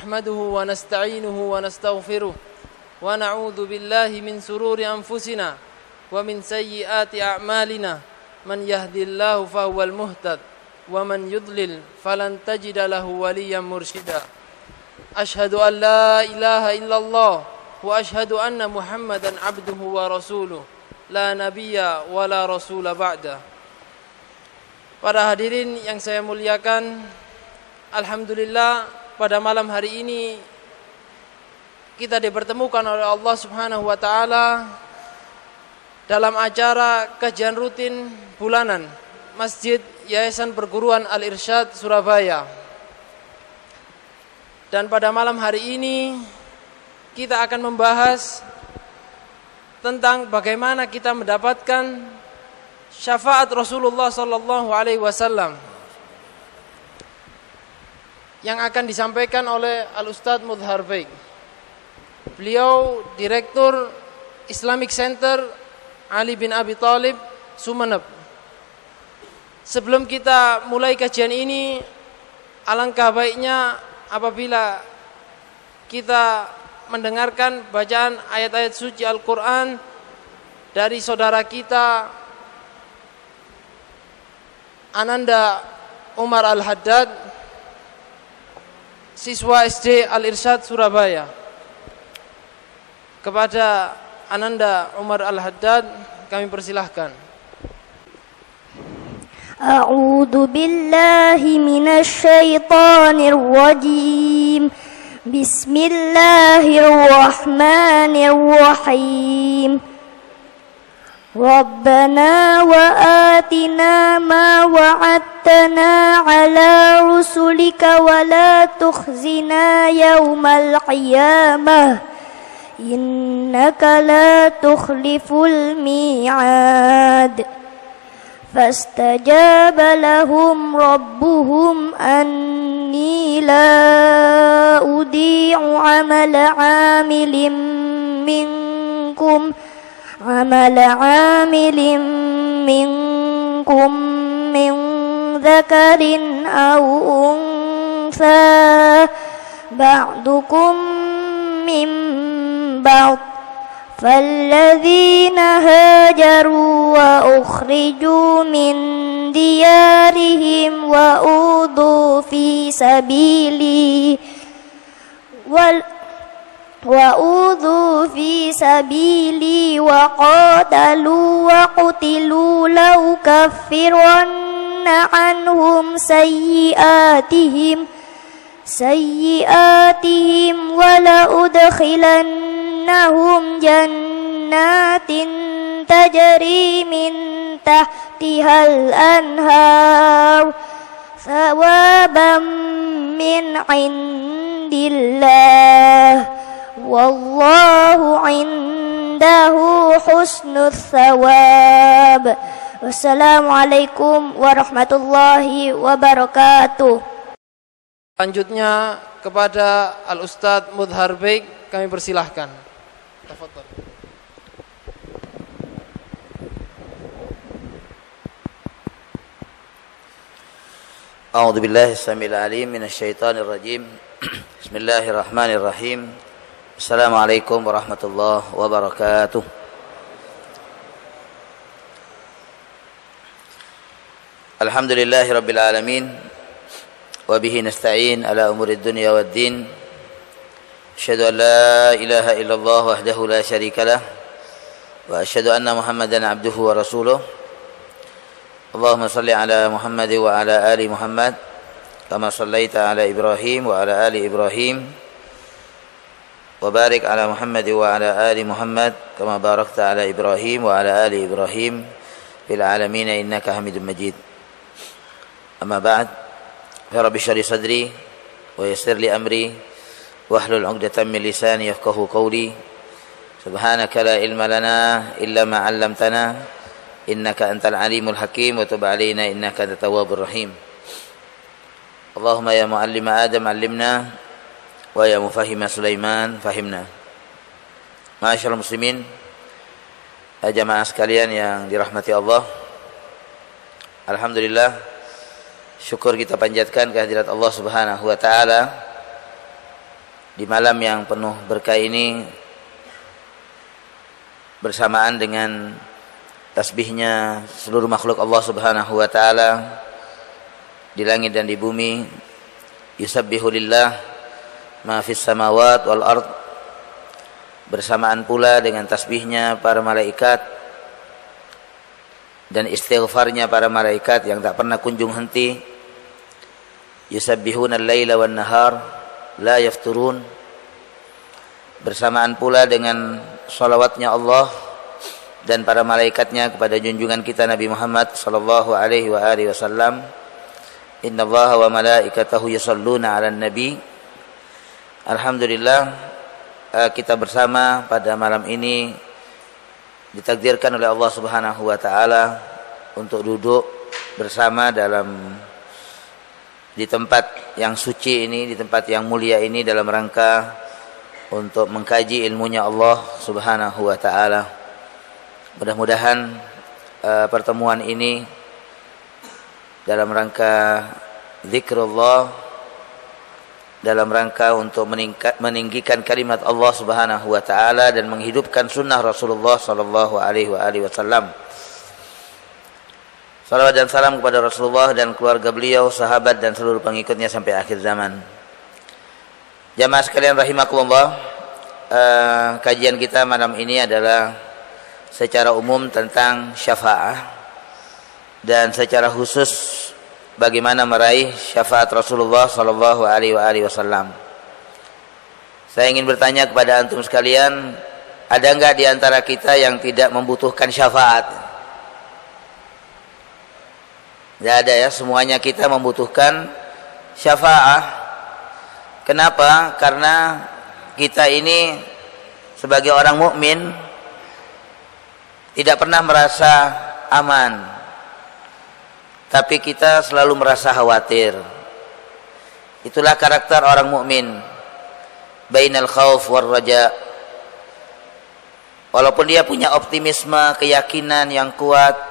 نحمده ونستعينه ونستغفره ونعوذ بالله من سرور أنفسنا ومن سيئات أعمالنا من يهدي الله فهو المهتد ومن يضلل فلن تجد له وليا مرشدا أشهد أن لا إله إلا الله وأشهد أن محمدا عبده ورسوله لا نبي ولا رسول بعده. Para hadirin yang saya muliakan, alhamdulillah pada malam hari ini kita dipertemukan oleh Allah Subhanahu wa taala dalam acara kajian rutin bulanan Masjid Yayasan Perguruan Al-Irsyad Surabaya. Dan pada malam hari ini kita akan membahas tentang bagaimana kita mendapatkan syafaat Rasulullah sallallahu alaihi wasallam yang akan disampaikan oleh Al-Ustadz Mudhar Baik. Beliau Direktur Islamic Center Ali bin Abi Thalib Sumeneb. Sebelum kita mulai kajian ini, alangkah baiknya apabila kita mendengarkan bacaan ayat-ayat suci Al-Quran dari saudara kita Ananda Umar Al-Haddad, siswa SD Al-Irsyad Surabaya. Kepada Ananda Umar Al-Haddad kami persilahkan. A'udzu billahi minasy syaithanir rajim. Bismillahirrahmanirrahim. Rabbana wa atina ma wa'adtana ala rusulika wa la tukhzina yawmal qiyamah innaka la tukhliful mi'ad. Fastajaba lahum rabbuhum anni la udi'u amala 'amilin minkum min dzakarin aw untha ba'dukum min ba'd falladzina hajaru wa ukhriju min diyarihim wa udhu fi sabili وأوذوا في سبيلي وقاتلوا وقتلوا لأكفرن عنهم سيئاتهم ولأدخلنهم جنات تجري من تحتها الأنهار ثوابا من عند الله Wallahu indahu husnul thawab. Wassalamualaikum warahmatullahi wabarakatuh. Selanjutnya kepada Al-Ustadz Mudhar Baik kami persilahkan. Tafadhol. A'udzu billahi samil alim minasy syaithanir rajim. Bismillahirrahmanirrahim. Assalamualaikum warahmatullahi wabarakatuh. Alhamdulillahi rabbil alamin wa bihi nasta'in ala umurid dunya waddin. Asyhadu an la ilaha illallah wahdahu la syarika lah wa asyhadu anna Muhammadan abduhu wa rasuluh. Allahumma salli ala Muhammad wa ala ali Muhammad kama sallaita ala Ibrahim wa ala ali Ibrahim wa barik ala Muhammad wa ala ali Muhammad kama barakta ala Ibrahim wa ala ali Ibrahim fil alamin innaka Hamidum Majid. Amma ba'd. Ya Rabbi shrah li sadri wa yassir li amri wahlul 'uqdatam min lisani yafqahu qawli. Subhanaka la ilma lana illa ma 'allamtana innaka antal alimul hakim wa tub 'alaina innaka antat tawwabur rahim. Allahumma ya muallima Adam 'allimna wa ya mufahhima Sulaiman fahimna. Ma'asyiral muslimin, jamaah sekalian yang dirahmati Allah, alhamdulillah syukur kita panjatkan kehadirat Allah Subhanahu wa taala di malam yang penuh berkah ini bersamaan dengan tasbihnya seluruh makhluk Allah Subhanahu wa taala di langit dan di bumi. Yusabbihu lillah ma fis samawati wal ard, bersamaan pula dengan tasbihnya para malaikat dan istighfarnya para malaikat yang tak pernah kunjung henti. Yusabbihuna al-laila wan nahar la yafturun, bersamaan pula dengan salawatnya Allah dan para malaikatnya kepada junjungan kita Nabi Muhammad sallallahu alaihi wasallam. Innallaha wa malaikatahu yusholluna 'alan nabi. Alhamdulillah, kita bersama pada malam ini ditakdirkan oleh Allah Subhanahu wa taala untuk duduk bersama di tempat yang suci ini, di tempat yang mulia ini, dalam rangka untuk mengkaji ilmunya Allah Subhanahu wa taala. Mudah-mudahan pertemuan ini dalam rangka zikrullah, dalam rangka untuk meninggikan kalimat Allah Subhanahu wa taala dan menghidupkan sunnah Rasulullah sallallahu alaihi wasallam. Salawat dan salam kepada Rasulullah dan keluarga beliau, sahabat dan seluruh pengikutnya sampai akhir zaman. Jamaah sekalian rahimakumullah, kajian kita malam ini adalah secara umum tentang syafaat dan secara khusus bagaimana meraih syafaat Rasulullah sallallahu alaihi wasallam. Saya ingin bertanya kepada antum sekalian, ada enggak di antara kita yang tidak membutuhkan syafaat? Tidak ada ya, semuanya kita membutuhkan syafaat. Kenapa? Karena kita ini sebagai orang mukmin tidak pernah merasa aman, tapi kita selalu merasa khawatir. Itulah karakter orang mukmin, bainal khauf war raja. Walaupun dia punya optimisme, keyakinan yang kuat,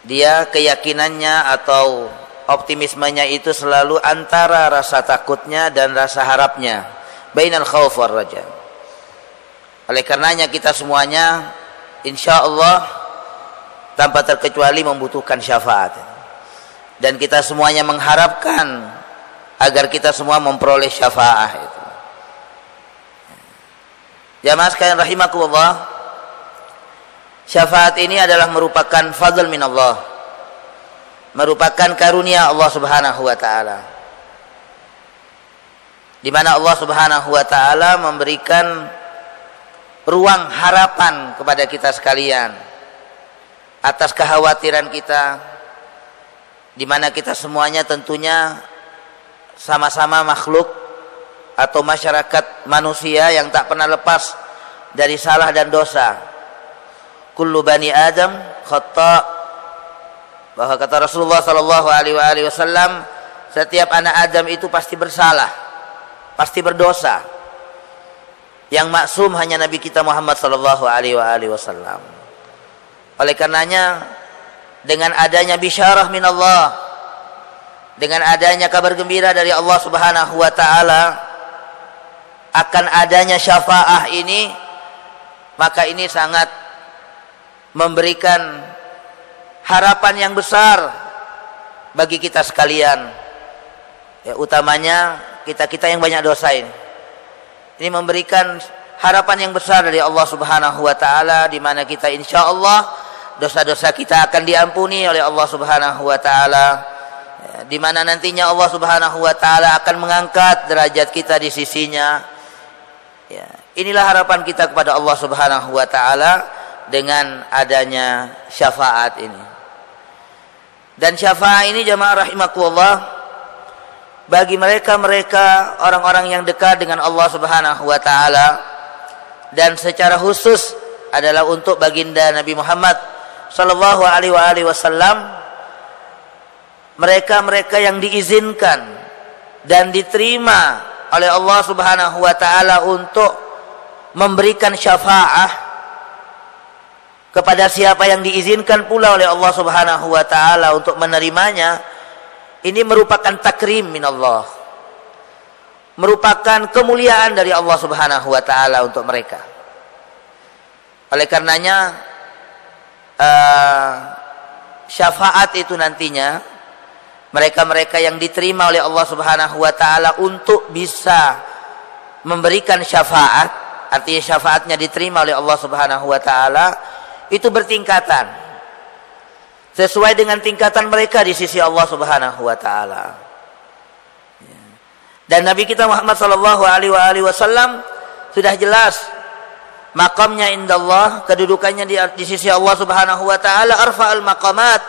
dia keyakinannya atau optimismenya itu selalu antara rasa takutnya dan rasa harapnya, bainal khauf war raja. Oleh karenanya kita semuanya insyaallah tanpa terkecuali membutuhkan syafaat, dan kita semuanya mengharapkan agar kita semua memperoleh syafaat itu. Jamaah sekalian rahimakumullah, syafaat ini adalah merupakan fadl min Allah, merupakan karunia Allah Subhanahu wa taala, di mana Allah Subhanahu wa taala memberikan ruang harapan kepada kita sekalian atas kekhawatiran kita, di mana kita semuanya tentunya sama-sama makhluk atau masyarakat manusia yang tak pernah lepas dari salah dan dosa. Kullu bani Adam khata', bahwa kata Rasulullah sallallahu alaihi wasallam, setiap anak Adam itu pasti bersalah, pasti berdosa. Yang maksum hanya Nabi kita Muhammad sallallahu alaihi wasallam. Oleh karenanya, dengan adanya bisyarah min Allah, dengan adanya kabar gembira dari Allah Subhanahu wa taala akan adanya syafaah ini, maka ini sangat memberikan harapan yang besar bagi kita sekalian, ya, utamanya kita yang banyak dosa ini. Ini memberikan harapan yang besar dari Allah Subhanahu wa taala, di mana kita insyaallah dosa-dosa kita akan diampuni oleh Allah Subhanahu wa taala, ya, di mana nantinya Allah Subhanahu wa taala akan mengangkat derajat kita di sisinya. Ya, inilah harapan kita kepada Allah Subhanahu wa taala dengan adanya syafaat ini. Dan syafaat ini jamaah rahimakumullah, bagi mereka orang-orang yang dekat dengan Allah Subhanahu wa taala, dan secara khusus adalah untuk baginda Nabi Muhammad sallallahu alaihi wasallam, mereka yang diizinkan dan diterima oleh Allah Subhanahu wa taala untuk memberikan syafaat kepada siapa yang diizinkan pula oleh Allah Subhanahu wa taala untuk menerimanya. Ini merupakan takrim min Allah, merupakan kemuliaan dari Allah Subhanahu wa taala untuk mereka. Oleh karenanya syafaat itu nantinya mereka-mereka yang diterima oleh Allah Subhanahu wa taala untuk bisa memberikan syafaat, artinya syafaatnya diterima oleh Allah Subhanahu wa taala, itu bertingkatan sesuai dengan tingkatan mereka di sisi Allah Subhanahu wa taala. Dan Nabi kita Muhammad sallallahu alaihi wasallam sudah jelas maqamnya indallah, kedudukannya di sisi Allah Subhanahu wa taala, arfa'ul maqamat,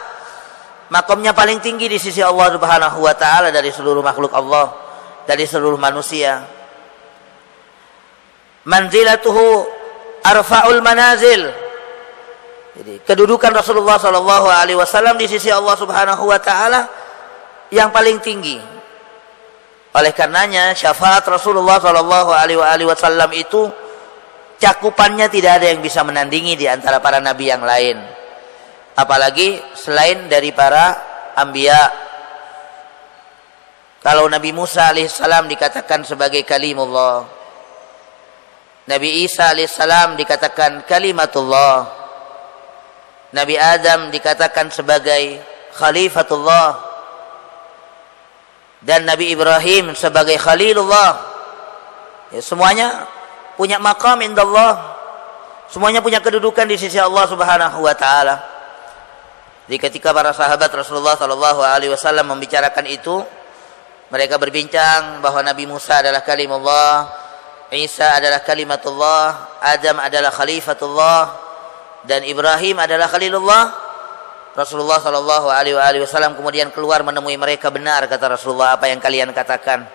makamnya paling tinggi di sisi Allah Subhanahu wa taala dari seluruh makhluk Allah, dari seluruh manusia. Manzilatuhu arfa'ul manazil. Jadi kedudukan Rasulullah sallallahu alaihi wasallam di sisi Allah Subhanahu wa taala yang paling tinggi. Oleh karenanya syafaat Rasulullah sallallahu alaihi wasallam itu cakupannya tidak ada yang bisa menandingi di antara para nabi yang lain. Apalagi selain dari para anbiya. Kalau Nabi Musa alaihissalam dikatakan sebagai kalimullah, Nabi Isa alaihissalam dikatakan kalimatullah, Nabi Adam dikatakan sebagai khalifatullah, dan Nabi Ibrahim sebagai khalilullah. Ya, semuanya punya maqam indallah, semuanya punya kedudukan di sisi Allah Subhanahu wa taala. Jadi ketika para sahabat Rasulullah sallallahu alaihi wasallam membicarakan itu, mereka berbincang bahwa Nabi Musa adalah kalimullah, Isa adalah kalimatullah, Adam adalah khalifatullah, dan Ibrahim adalah khalilullah. Rasulullah sallallahu alaihi wasallam kemudian keluar menemui mereka. Benar kata Rasulullah apa yang kalian katakan,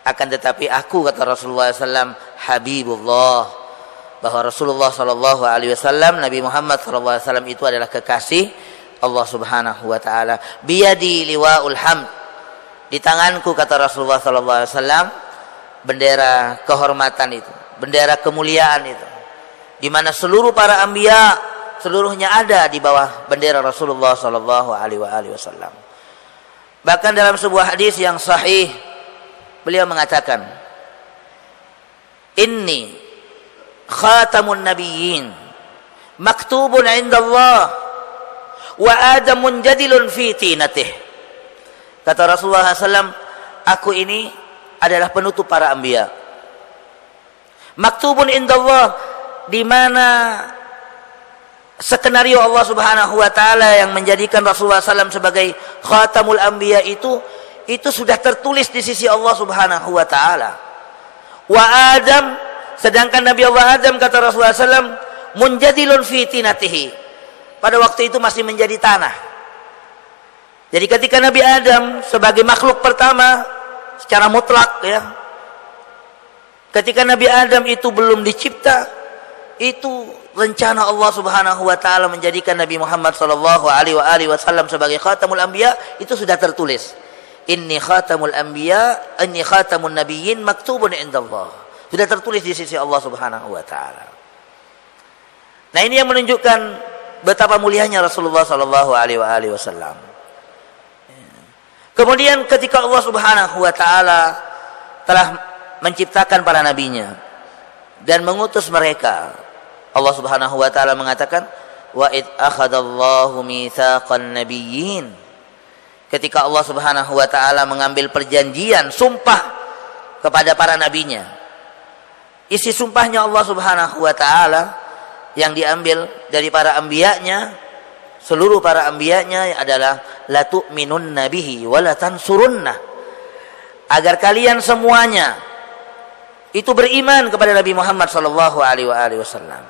akan tetapi aku, kata Rasulullah sallallahu habibullah, bahwa Rasulullah sallallahu alaihi wasallam, Nabi Muhammad sallallahu alaihi wasallam itu adalah kekasih Allah Subhanahu wa taala. Biyadi liwaul hamd, di tanganku, kata Rasulullah sallallahu alaihi wasallam, bendera kehormatan itu, bendera kemuliaan itu, di mana seluruh para anbiya seluruhnya ada di bawah bendera Rasulullah sallallahu alaihi wasallam. Bahkan dalam sebuah hadis yang sahih beliau mengatakan, "Inni khatamun nabiyyin maktubun 'indallah wa adamun jadilun fi tinatih." Kata Rasulullah SAW, aku ini adalah penutup para anbiya. Maktubun indallah, di mana skenario Allah Subhanahu wa taala yang menjadikan Rasulullah SAW sebagai khatamul anbiya itu sudah tertulis di sisi Allah Subhanahu wa taala. Wa Adam, sedangkan Nabi Allah Adam, kata Rasulullah SAW, munjadilun fi tinatihi, pada waktu itu masih menjadi tanah. Jadi ketika Nabi Adam sebagai makhluk pertama secara mutlak, ya, ketika Nabi Adam itu belum dicipta, itu rencana Allah Subhanahu wa taala menjadikan Nabi Muhammad sallallahu alaihi wasallam sebagai khatamul anbiya itu sudah tertulis. Inni khatamul anbiya, inni khatamun nabiyyin maktubun indallah. Sudah tertulis di sisi Allah Subhanahu wa taala. Nah, ini yang menunjukkan betapa mulianya Rasulullah sallallahu alaihi wasallam. Kemudian ketika Allah Subhanahu wa taala telah menciptakan para nabinya dan mengutus mereka, Allah Subhanahu wa taala mengatakan, "Wa id akhadallahu mitsaqan nabiyyin." Ketika Allah Subhanahu wa taala mengambil perjanjian, sumpah kepada para nabinya. Isi sumpahnya Allah Subhanahu wa taala yang diambil dari para anbiya'nya, seluruh para anbiya'nya adalah la tu'minunna bihi wa la tansurunna, agar kalian semuanya itu beriman kepada Nabi Muhammad sallallahu alaihi wasallam,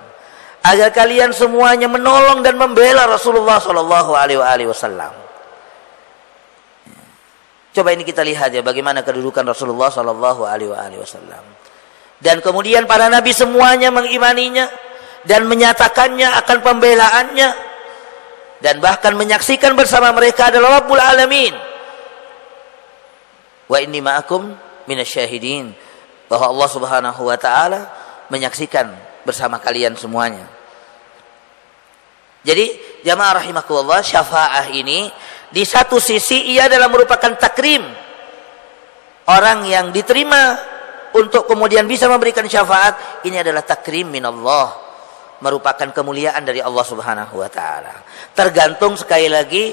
agar kalian semuanya menolong dan membela Rasulullah sallallahu alaihi wasallam. Coba ini kita lihat ya bagaimana kedudukan Rasulullah sallallahu alaihi wasallam. Dan kemudian para nabi semuanya mengimaninya dan menyatakannya akan pembelaannya, dan bahkan menyaksikan bersama mereka adalah Rabbul Alamin. Wa inni ma'akum minasyahidin, bahwa Allah Subhanahu wa taala menyaksikan bersama kalian semuanya. Jadi jamaah rahimakumullah, syafaah ini di satu sisi ia adalah merupakan takrim, orang yang diterima untuk kemudian bisa memberikan syafaat, ini adalah takrim minallah, merupakan kemuliaan dari Allah Subhanahu wa taala. Tergantung sekali lagi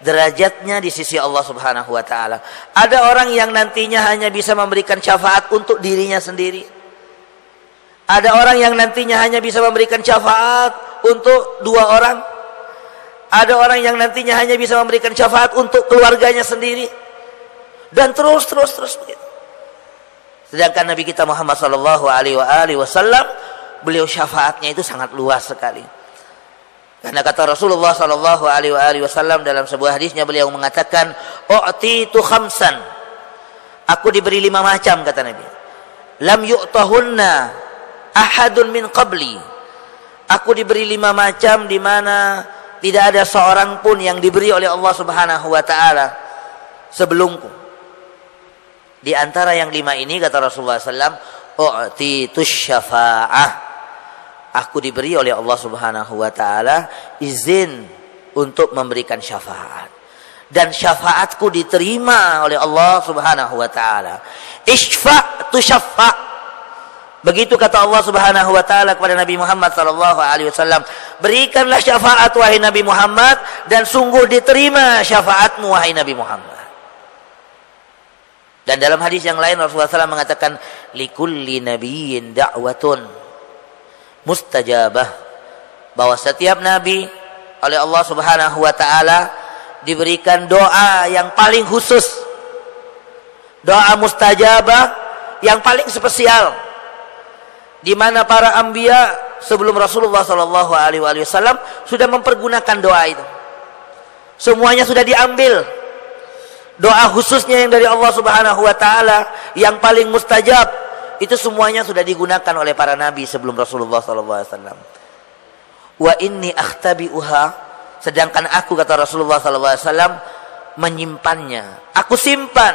derajatnya di sisi Allah Subhanahu wa taala. Ada orang yang nantinya hanya bisa memberikan syafaat untuk dirinya sendiri. Ada orang yang nantinya hanya bisa memberikan syafaat untuk 2 orang. Ada orang yang nantinya hanya bisa memberikan syafaat untuk keluarganya sendiri. Dan terus begitu. Sedangkan Nabi kita Muhammad sallallahu alaihi wasallam, beliau syafaatnya itu sangat luas sekali. Karena kata Rasulullah sallallahu alaihi wasallam dalam sebuah hadisnya, beliau mengatakan, "U'titu khamsan." Aku diberi 5 macam, kata Nabi. "Lam yu'tahunna ahadun min qabli." Aku diberi 5 macam di mana tidak ada seorang pun yang diberi oleh Allah Subhanahu wa taala sebelumku. Di antara yang 5 ini, kata Rasulullah SAW, "U'titus syafa'ah." Aku diberi oleh Allah Subhanahu wa taala izin untuk memberikan syafaat. Dan syafaatku diterima oleh Allah Subhanahu wa taala. Ishfa' tusyaffa'. Begitu kata Allah Subhanahu wa taala kepada Nabi Muhammad sallallahu alaihi wasallam, "Berikanlah syafaat wahai Nabi Muhammad, dan sungguh diterima syafaatmu wahai Nabi Muhammad." Dan dalam hadis yang lain Rasulullah SAW mengatakan, "Likulli nabiyyin da'watun mustajabah." Bahwa setiap nabi oleh Allah Subhanahu wa taala diberikan doa yang paling khusus. Doa mustajabah yang paling spesial. Di mana para anbiya sebelum Rasulullah sallallahu alaihi wasallam sudah mempergunakan doa itu. Semuanya sudah diambil. Doa khususnya yang dari Allah Subhanahu wa taala yang paling mustajab, itu semuanya sudah digunakan oleh para nabi sebelum Rasulullah sallallahu alaihi wasallam. Wa inni akhtabi'uha, sedangkan aku, kata Rasulullah sallallahu alaihi wasallam, menyimpannya. Aku simpan.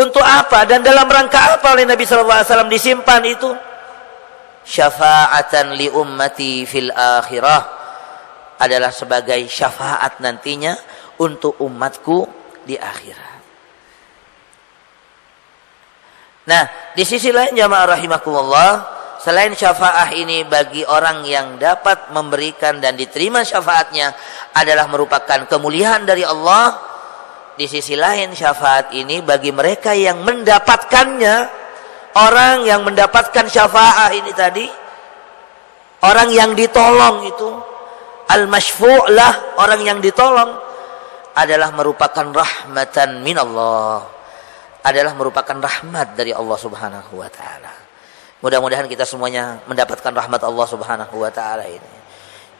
Untuk apa dan dalam rangka apa oleh Nabi sallallahu alaihi wasallam disimpan itu? Syafa'atan li ummati fil akhirah, adalah sebagai syafaat nantinya untuk umatku di akhirat. Nah, di sisi lain jamaah rahimakumullah, selain syafaat ini bagi orang yang dapat memberikan dan diterima syafaatnya adalah merupakan kemuliaan dari Allah. Di sisi lain syafaat ini bagi mereka yang mendapatkannya, orang yang mendapatkan syafaat ini tadi, orang yang ditolong itu, al-masyfu' lah, orang yang ditolong, adalah merupakan rahmatan minallah, adalah merupakan rahmat dari Allah Subhanahu wa taala. Mudah-mudahan kita semuanya mendapatkan rahmat Allah Subhanahu wa taala ini.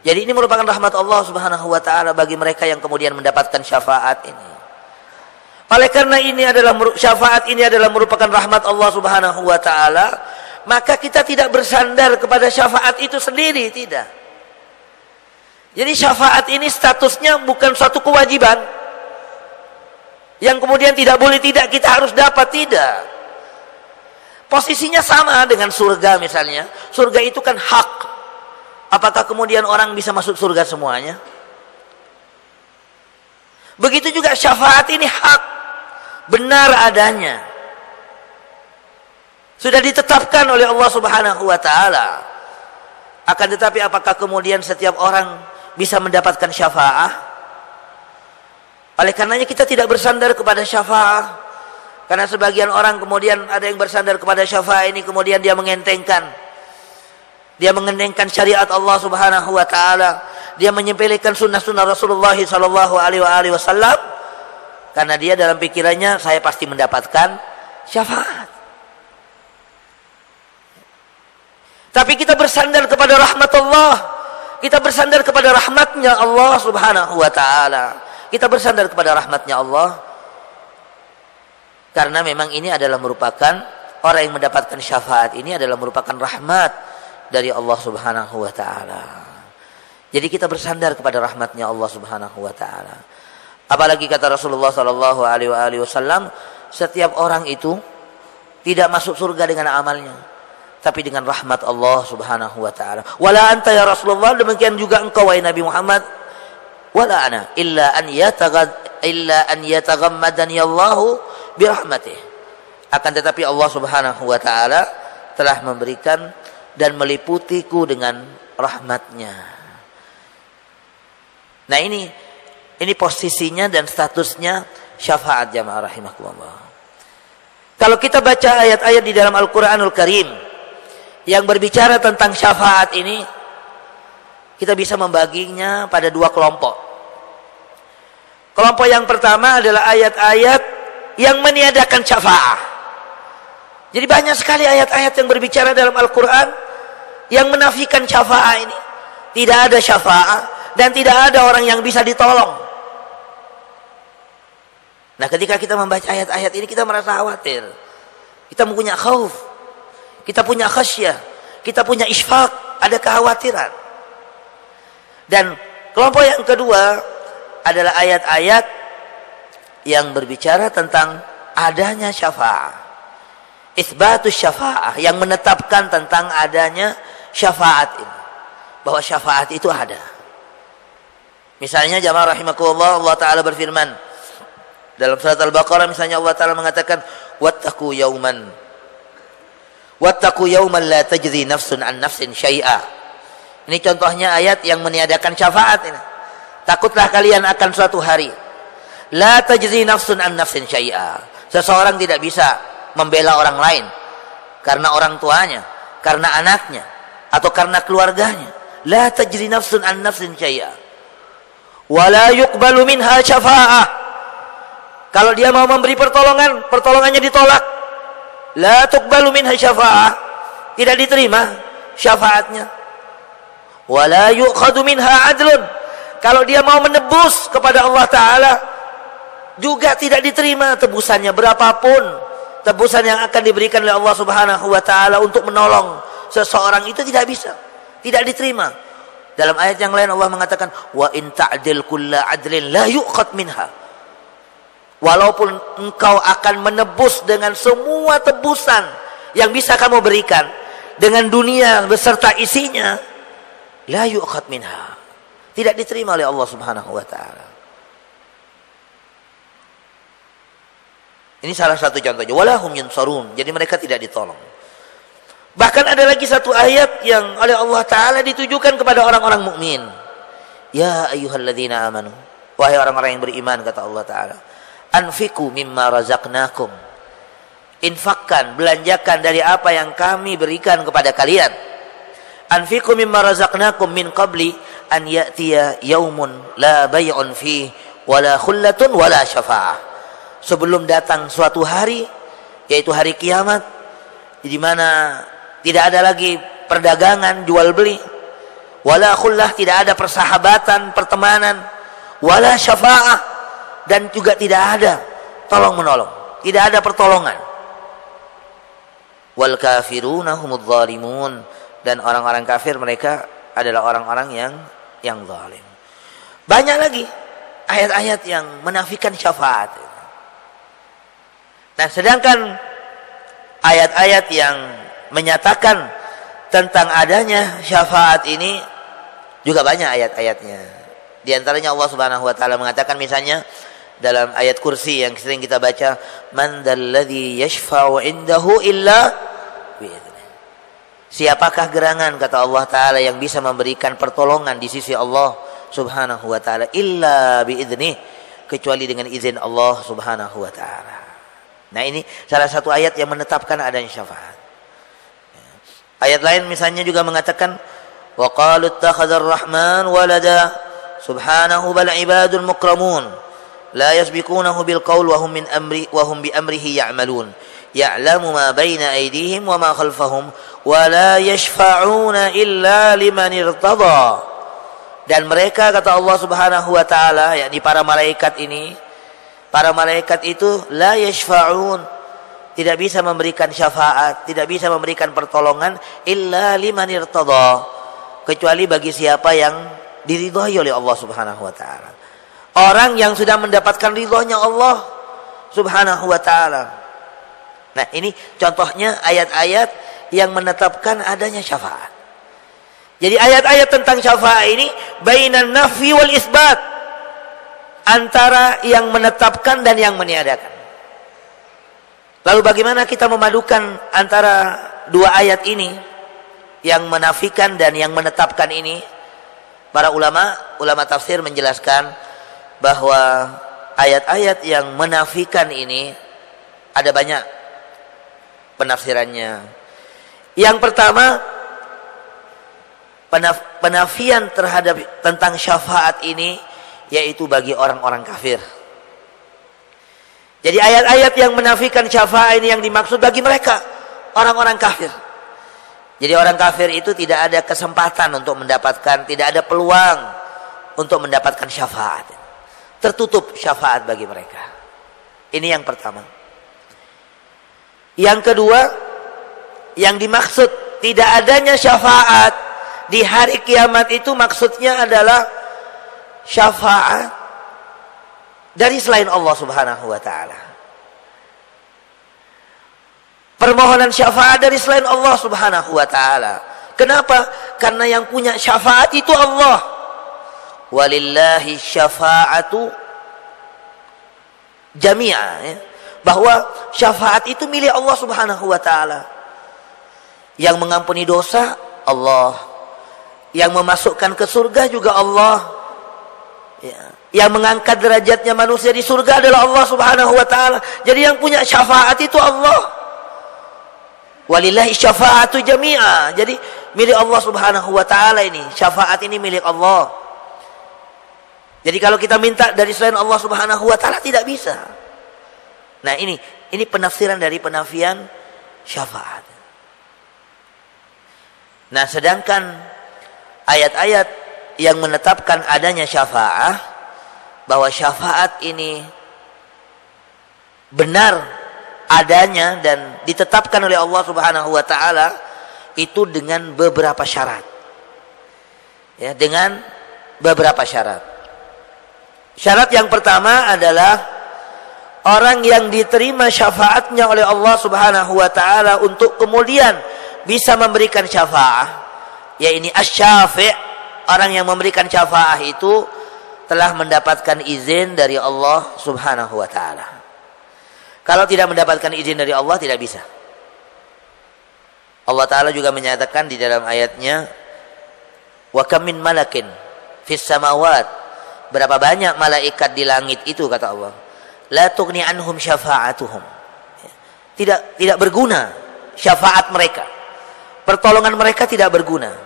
Jadi ini merupakan rahmat Allah Subhanahu wa taala bagi mereka yang kemudian mendapatkan syafaat ini. Oleh karena ini adalah syafaat ini adalah merupakan rahmat Allah Subhanahu wa taala, maka kita tidak bersandar kepada syafaat itu sendiri, tidak. Jadi syafaat ini statusnya bukan suatu kewajiban yang kemudian tidak boleh tidak kita harus dapat, tidak. Posisinya sama dengan surga misalnya. Surga itu kan hak. Apakah kemudian orang bisa masuk surga semuanya? Begitu juga syafaat ini hak, benar adanya, sudah ditetapkan oleh Allah Subhanahu wa taala. Akan tetapi apakah kemudian setiap orang bisa mendapatkan syafaat? Oleh karenanya kita tidak bersandar kepada syafaat. Karena sebagian orang kemudian ada yang bersandar kepada syafaat ini, kemudian dia mengentengkan. Dia mengentengkan syariat Allah Subhanahu wa taala. Dia menyepelekan sunnah-sunnah Rasulullah sallallahu alaihi wasallam. Karena dia dalam pikirannya, saya pasti mendapatkan syafaat. Tapi kita bersandar kepada rahmat Allah. Kita bersandar kepada rahmatnya Allah Subhanahu wa ta'ala. Kita bersandar kepada rahmatnya Allah. Karena memang ini adalah merupakan, orang yang mendapatkan syafaat ini adalah merupakan rahmat dari Allah Subhanahu wa ta'ala. Jadi kita bersandar kepada rahmatnya Allah Subhanahu wa ta'ala. Apalagi kata Rasulullah sallallahu alaihi wasallam, setiap orang itu tidak masuk surga dengan amalnya, tapi dengan rahmat Allah Subhanahu wa taala. Wala anta ya Rasulullah, demikian juga engkau wahai Nabi Muhammad. Wala ana illa an yataghammadani Allah bi rahmatih. Akan tetapi Allah Subhanahu wa taala telah memberikan dan meliputiku dengan rahmatnya. Nah ini posisinya dan statusnya syafaat jamaah rahimakumullah. Kalau kita baca ayat-ayat di dalam Al-Quranul Karim yang berbicara tentang syafaat ini, kita bisa membaginya pada dua kelompok. Kelompok yang pertama adalah ayat-ayat yang meniadakan syafaat. Jadi banyak sekali ayat-ayat yang berbicara dalam Al-Quran yang menafikan syafaat ini. Tidak ada syafaat dan tidak ada orang yang bisa ditolong. Nah ketika kita membaca ayat-ayat ini kita merasa khawatir. Kita punya khauf. Kita punya khasyah. Kita punya isfaq. Ada kekhawatiran. Dan kelompok yang kedua adalah ayat-ayat yang berbicara tentang adanya syafaat. Itsbatus syafa'ah, yang menetapkan tentang adanya syafaat ini. Bahwa syafaat itu ada. Misalnya jamaah rahimakumullah, Allah Ta'ala berfirman dalam surat Al-Baqarah, misalnya Allah Ta'ala mengatakan wattaqu yawman la tajzi nafsun an nafsin syai'a. Ini contohnya ayat yang meniadakan syafaat ini. Takutlah kalian akan suatu hari la tajzi nafsun an nafsin syai'a. Seseorang tidak bisa membela orang lain karena orang tuanya, karena anaknya, atau karena keluarganya. La tajri nafsun an nafsin syai'a wa la yuqbalu minha syafa'ah. Kalau dia mau memberi pertolongan, pertolongannya ditolak. La tuqbalu minha syafa'ah, tidak diterima syafaatnya. Wa la yu'khadu minha adlun. Kalau dia mau menebus kepada Allah Ta'ala, juga tidak diterima tebusannya, berapapun tebusan yang akan diberikan oleh Allah Subhanahu wa taala untuk menolong seseorang itu tidak bisa, tidak diterima. Dalam ayat yang lain Allah mengatakan wa in ta'dil kulla adlin la yu'khad minha. Walaupun engkau akan menebus dengan semua tebusan yang bisa kamu berikan dengan dunia beserta isinya, la yu'khad minha. Tidak diterima oleh Allah Subhanahu wa taala. Ini salah satu contohnya. Walahum yunsarun. Jadi mereka tidak ditolong. Bahkan ada lagi satu ayat yang oleh Allah Ta'ala ditujukan kepada orang-orang mukmin. Ya ayyuhalladzina amanu. Wahai orang-orang yang beriman, kata Allah Ta'ala. Anfiku mimma razaqnakum. Infakkan, belanjakan dari apa yang kami berikan kepada kalian. Anfiku mimma razaqnakum min qabli an ya'tiya yaumun la bay'un fihi wala khullatun wala syafa'ah. Sebelum datang suatu hari, yaitu hari kiamat, di mana tidak ada lagi perdagangan jual beli, wala khullah, tidak ada persahabatan, pertemanan, wala syafa'ah, dan juga tidak ada tolong menolong, tidak ada pertolongan. Wal kafiruna humudz zalimun, dan orang-orang kafir mereka adalah orang-orang yang zalim. Banyak lagi ayat-ayat yang menafikan syafaat. Nah, sedangkan ayat-ayat yang menyatakan tentang adanya syafaat ini juga banyak ayat-ayatnya. Di antaranya Allah Subhanahu wa taala mengatakan misalnya dalam ayat kursi yang sering kita baca, man dzalladzi yashfa'u indahu illa bi'idznih. Siapakah gerangan, kata Allah Ta'ala, yang bisa memberikan pertolongan di sisi Allah Subhanahu wa taala illa bi'idznih, kecuali dengan izin Allah Subhanahu wa taala. Nah ini salah satu ayat yang menetapkan adanya syafaat. Ayat lain misalnya juga mengatakan wa qalu ittakhadhar rahman walada subhanahu bal ibadul mukramun la yasbiqunahu bil qaul wa hum bi amrihi ya'malun ya'lamu ma baina aydihim wa ma khalfahum wa la yashfa'una illa liman irtada. Dan mereka, kata Allah Subhanahu wa taala, yakni para malaikat ini, para malaikat itu la yashfa'un, tidak bisa memberikan syafaat, tidak bisa memberikan pertolongan illa liman irtada, kecuali bagi siapa yang diridhai oleh Allah Subhanahu wa taala. Orang yang sudah mendapatkan ridhonya Allah Subhanahu wa taala. Nah, ini contohnya ayat-ayat yang menetapkan adanya syafaat. Jadi ayat-ayat tentang syafaat ini bainan nafi wal isbat, antara yang menetapkan dan yang meniadakan. Lalu bagaimana kita memadukan antara dua ayat ini, yang menafikan dan yang menetapkan ini? Para ulama tafsir menjelaskan bahwa ayat-ayat yang menafikan ini ada banyak penafsirannya. Yang pertama, penafian terhadap tentang syafaat ini yaitu bagi orang-orang kafir. Jadi ayat-ayat yang menafikan syafaat ini yang dimaksud bagi mereka, orang-orang kafir. Jadi orang kafir itu tidak ada kesempatan untuk mendapatkan, tidak ada peluang untuk mendapatkan syafaat. Tertutup syafaat bagi mereka. Ini yang pertama. Yang kedua, yang dimaksud tidak adanya syafaat di hari kiamat itu maksudnya adalah syafaat dari selain Allah Subhanahu wa taala. Permohonan syafaat dari selain Allah Subhanahu wa taala. Kenapa? Karena yang punya syafaat itu Allah. Walillahi syafa'atu jami'a, ya. Bahwa syafaat itu milik Allah Subhanahu wa taala. Yang mengampuni dosa Allah. Yang memasukkan ke surga juga Allah. Ya. Yang mengangkat derajatnya manusia di surga adalah Allah Subhanahu wa taala. Jadi yang punya syafaat itu Allah. Walillahi syafa'atu jami'a. Jadi milik Allah Subhanahu wa taala ini. Syafaat ini milik Allah. Jadi kalau kita minta dari selain Allah Subhanahu wa taala tidak bisa. Nah, ini penafsiran dari penafian syafaat. Nah, sedangkan ayat-ayat yang menetapkan adanya syafaat, bahwa syafaat ini benar adanya dan ditetapkan oleh Allah Subhanahu wa taala itu dengan beberapa syarat. Ya, dengan beberapa syarat. Syarat yang pertama adalah orang yang diterima syafaatnya oleh Allah Subhanahu wa taala untuk kemudian bisa memberikan syafaat, yaitu asy-syafi', orang yang memberikan syafaat itu telah mendapatkan izin dari Allah Subhanahu wa taala. Kalau tidak mendapatkan izin dari Allah tidak bisa. Allah taala juga menyatakan di dalam ayatnya, wa kam min malakin fis samawat, berapa banyak malaikat di langit itu, kata Allah, la tughni anhum syafa'atuhum, tidak berguna syafaat mereka, pertolongan mereka tidak berguna.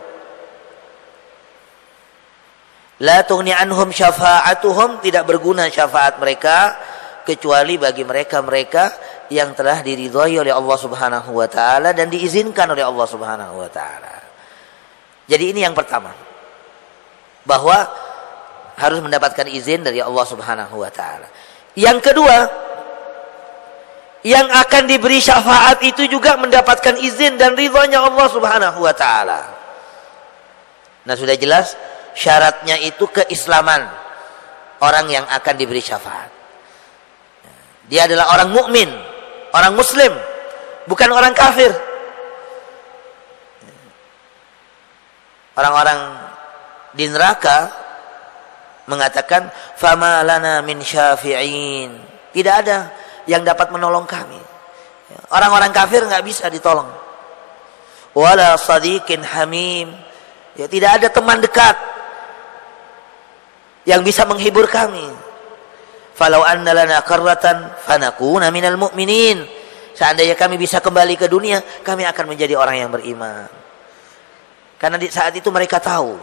La tughni anhum syafa'atuhum, tidak berguna syafaat mereka kecuali bagi mereka-mereka yang telah diridhai oleh Allah Subhanahu wa taala dan diizinkan oleh Allah Subhanahu wa taala. Jadi ini yang pertama, bahwa harus mendapatkan izin dari Allah Subhanahu wa taala. Yang kedua, yang akan diberi syafaat itu juga mendapatkan izin dan ridhonya Allah Subhanahu wa taala. Nah, sudah jelas syaratnya itu keislaman orang yang akan diberi syafaat. Dia adalah orang mukmin, orang muslim, bukan orang kafir. Orang-orang di neraka mengatakan, fama lana min syafi'in, tidak ada yang dapat menolong kami. Orang-orang kafir nggak bisa ditolong. Wala sadiqin hamim, ya, tidak ada teman dekat yang bisa menghibur kami. Falau anna lana karratan fanakuna minal mu'minin, seandainya kami bisa kembali ke dunia, kami akan menjadi orang yang beriman. Karena di saat itu mereka tahu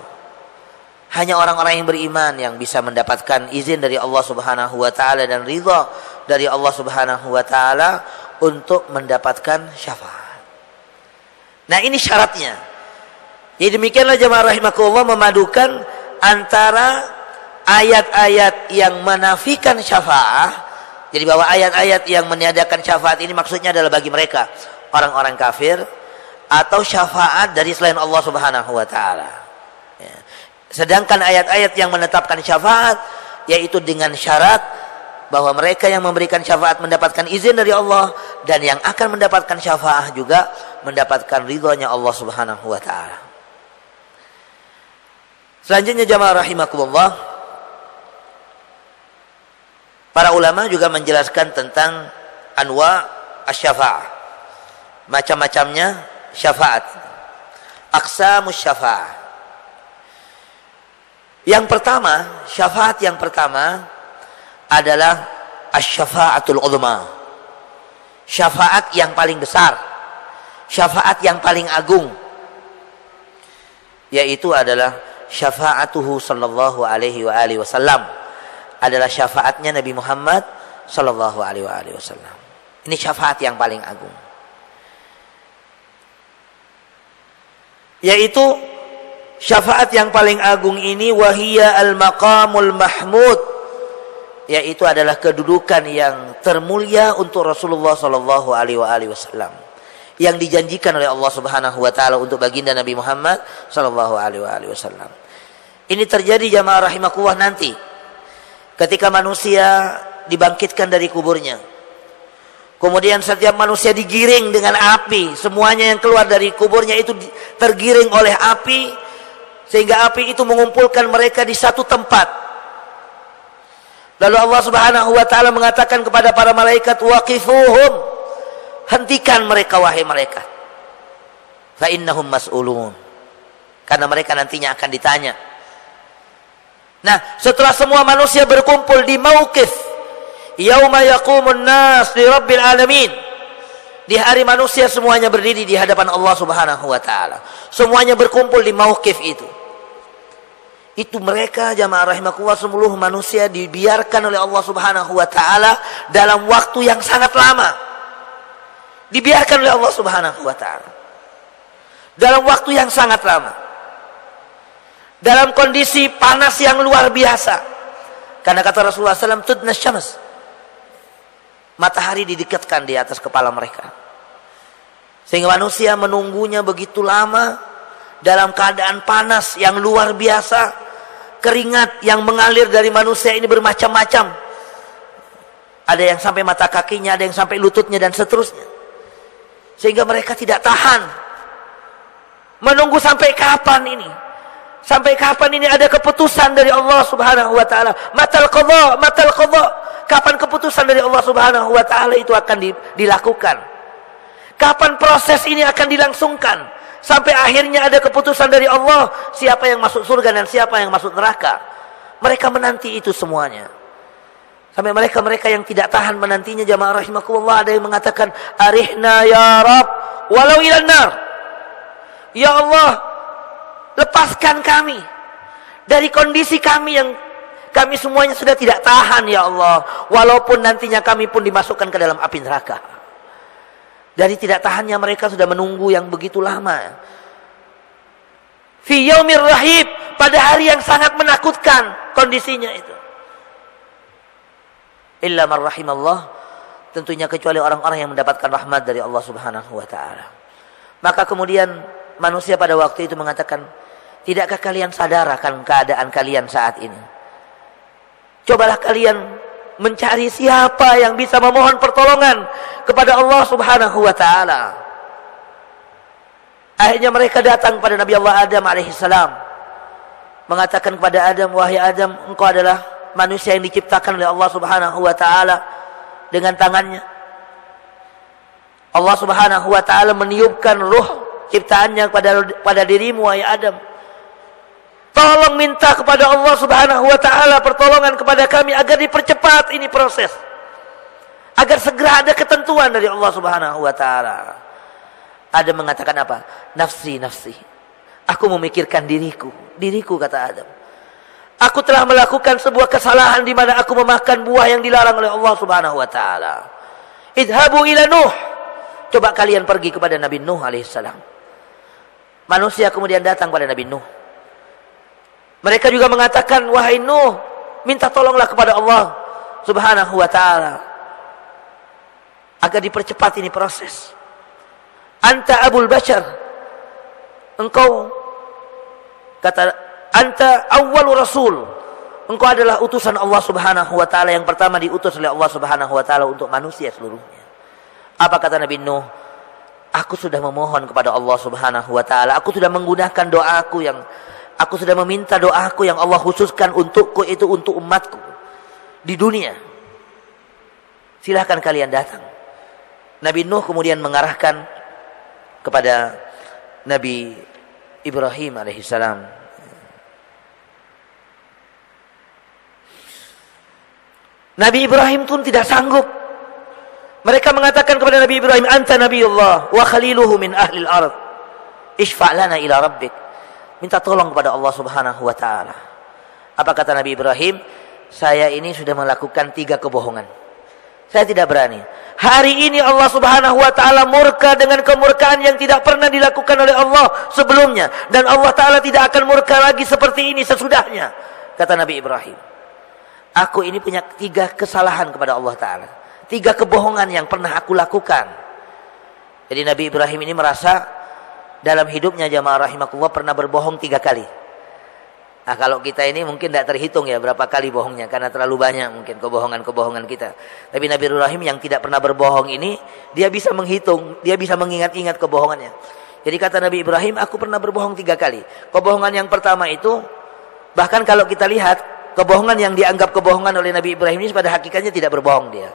hanya orang-orang yang beriman yang bisa mendapatkan izin dari Allah Subhanahu wa taala dan ridha dari Allah Subhanahu wa taala untuk mendapatkan syafaat. Nah, ini syaratnya. Jadi demikianlah jemaah rahimakumullah memadukan antara ayat-ayat yang menafikan syafaat. Jadi bahwa ayat-ayat yang meniadakan syafaat ini maksudnya adalah bagi mereka orang-orang kafir, atau syafaat dari selain Allah Subhanahu wa taala. Ya. Sedangkan ayat-ayat yang menetapkan syafaat yaitu dengan syarat bahwa mereka yang memberikan syafaat mendapatkan izin dari Allah, dan yang akan mendapatkan syafaat juga mendapatkan ridhonya Allah Subhanahu wa taala. Selanjutnya jamaah rahimakumullah, para ulama juga menjelaskan tentang anwa asy-syafa'ah. Macam-macamnya syafaat. Aqsamus syafa'ah. Yang pertama, syafaat yang pertama adalah asy-syafa'atul 'uzma. Syafaat yang paling besar, syafaat yang paling agung, yaitu adalah syafa'atuhu sallallahu alaihi wa alihi wasallam, adalah syafaatnya Nabi Muhammad sallallahu alaihi wa alihi wasallam. Ini syafaat yang paling agung, yaitu syafaat yang paling agung ini wahiyya al-maqamul mahmud, yaitu adalah kedudukan yang termulia untuk Rasulullah sallallahu alaihi wasallam yang dijanjikan oleh Allah Subhanahu wa taala untuk baginda Nabi Muhammad sallallahu alaihi wasallam. Ini terjadi jamaah rahimakumullah nanti ketika manusia dibangkitkan dari kuburnya. Kemudian setiap manusia digiring dengan api, semuanya yang keluar dari kuburnya itu tergiring oleh api, sehingga api itu mengumpulkan mereka di satu tempat. Lalu Allah Subhanahu wa taala mengatakan kepada para malaikat, waqifuhum, hentikan mereka wahai malaikat, fa innahum mas'ulun, karena mereka nantinya akan ditanya. Nah, setelah semua manusia berkumpul di mauqif yauma yaqumun nas li rabbil alamin, di hari manusia semuanya berdiri di hadapan Allah Subhanahu wa taala, semuanya berkumpul di mauqif itu mereka jamaah rahimakumullah, seluruh manusia dibiarkan oleh Allah Subhanahu wa taala dalam waktu yang sangat lama. Dibiarkan oleh Allah Subhanahu wa taala dalam waktu yang sangat lama, dalam kondisi panas yang luar biasa. Karena kata Rasulullah SAW, tudnas syams, matahari didekatkan di atas kepala mereka, sehingga manusia menunggunya begitu lama dalam keadaan panas yang luar biasa. Keringat yang mengalir dari manusia ini bermacam-macam. Ada yang sampai mata kakinya, ada yang sampai lututnya, dan seterusnya. Sehingga mereka tidak tahan. Menunggu sampai kapan ini? Sampai kapan ini ada keputusan dari Allah Subhanahu wa taala? Matal qadha, matal qadha. Kapan keputusan dari Allah Subhanahu wa taala itu akan dilakukan? Kapan proses ini akan dilangsungkan? Sampai akhirnya ada keputusan dari Allah, siapa yang masuk surga dan siapa yang masuk neraka. Mereka menanti itu semuanya. Sampai mereka yang tidak tahan menantinya jamaah rahimakumullah, ada yang mengatakan, arihna ya Rabb walau ilan nar. Ya Allah, lepaskan kami dari kondisi kami yang kami semuanya sudah tidak tahan ya Allah, walaupun nantinya kami pun dimasukkan ke dalam api neraka. Dari tidak tahannya mereka sudah menunggu yang begitu lama. Fi yaumir rahib, pada hari yang sangat menakutkan kondisinya itu. Illa man rahimallah, tentunya kecuali orang-orang yang mendapatkan rahmat dari Allah Subhanahu wa taala. Maka kemudian manusia pada waktu itu mengatakan, tidakkah kalian sadar akan keadaan kalian saat ini? Cobalah kalian mencari siapa yang bisa memohon pertolongan kepada Allah Subhanahu wa taala. Akhirnya mereka datang pada Nabi Allah Adam alaihissalam, mengatakan kepada Adam, wahai Adam, engkau adalah manusia yang diciptakan oleh Allah Subhanahu wa taala dengan tangannya. Allah Subhanahu wa taala meniupkan ruh ciptaannya pada dirimu wahai Adam. Tolong minta kepada Allah Subhanahu wa taala pertolongan kepada kami agar dipercepat ini proses. Agar segera ada ketentuan dari Allah Subhanahu wa taala. Adam mengatakan apa? Nafsi, nafsi. Aku memikirkan diriku. Diriku, kata Adam. Aku telah melakukan sebuah kesalahan di mana aku memakan buah yang dilarang oleh Allah Subhanahu wa taala. Idhabu ila Nuh. Coba kalian pergi kepada Nabi Nuh alaihissalam. Manusia kemudian datang pada Nabi Nuh. Mereka juga mengatakan, wahai Nuh, minta tolonglah kepada Allah Subhanahu wa taala agar dipercepat ini proses. Anta abul bashar, engkau, kata, anta awwalur rasul, engkau adalah utusan Allah Subhanahu wa taala yang pertama diutus oleh Allah Subhanahu wa taala untuk manusia seluruhnya. Apa kata Nabi Nuh? Aku sudah memohon kepada Allah Subhanahu wa taala, aku sudah menggunakan doaku yang aku sudah meminta doaku yang Allah khususkan untukku, itu untuk umatku di dunia. Silahkan kalian datang. Nabi Nuh kemudian mengarahkan kepada Nabi Ibrahim alaihissalam. Nabi Ibrahim pun tidak sanggup. Mereka mengatakan kepada Nabi Ibrahim, anta nabiyullah wa khaliluhu min ahlil ard. Ishfa' lana ila rabbik. Minta tolong kepada Allah Subhanahu wa taala. Apa kata Nabi Ibrahim? Saya ini sudah melakukan 3 kebohongan. Saya tidak berani. Hari ini Allah Subhanahu wa taala murka dengan kemurkaan yang tidak pernah dilakukan oleh Allah sebelumnya, dan Allah taala tidak akan murka lagi seperti ini sesudahnya. Kata Nabi Ibrahim, aku ini punya 3 kesalahan kepada Allah taala. 3 kebohongan yang pernah aku lakukan. Jadi Nabi Ibrahim ini merasa dalam hidupnya jamaah rahimakumullah pernah berbohong 3 kali. Nah, kalau kita ini mungkin tidak terhitung ya berapa kali bohongnya, karena terlalu banyak mungkin kebohongan-kebohongan kita. Tapi Nabi Ibrahim yang tidak pernah berbohong ini, dia bisa menghitung, dia bisa mengingat-ingat kebohongannya. Jadi kata Nabi Ibrahim, aku pernah berbohong 3 kali. Kebohongan yang pertama itu, bahkan kalau kita lihat, kebohongan yang dianggap kebohongan oleh Nabi Ibrahim ini pada hakikatnya tidak berbohong dia.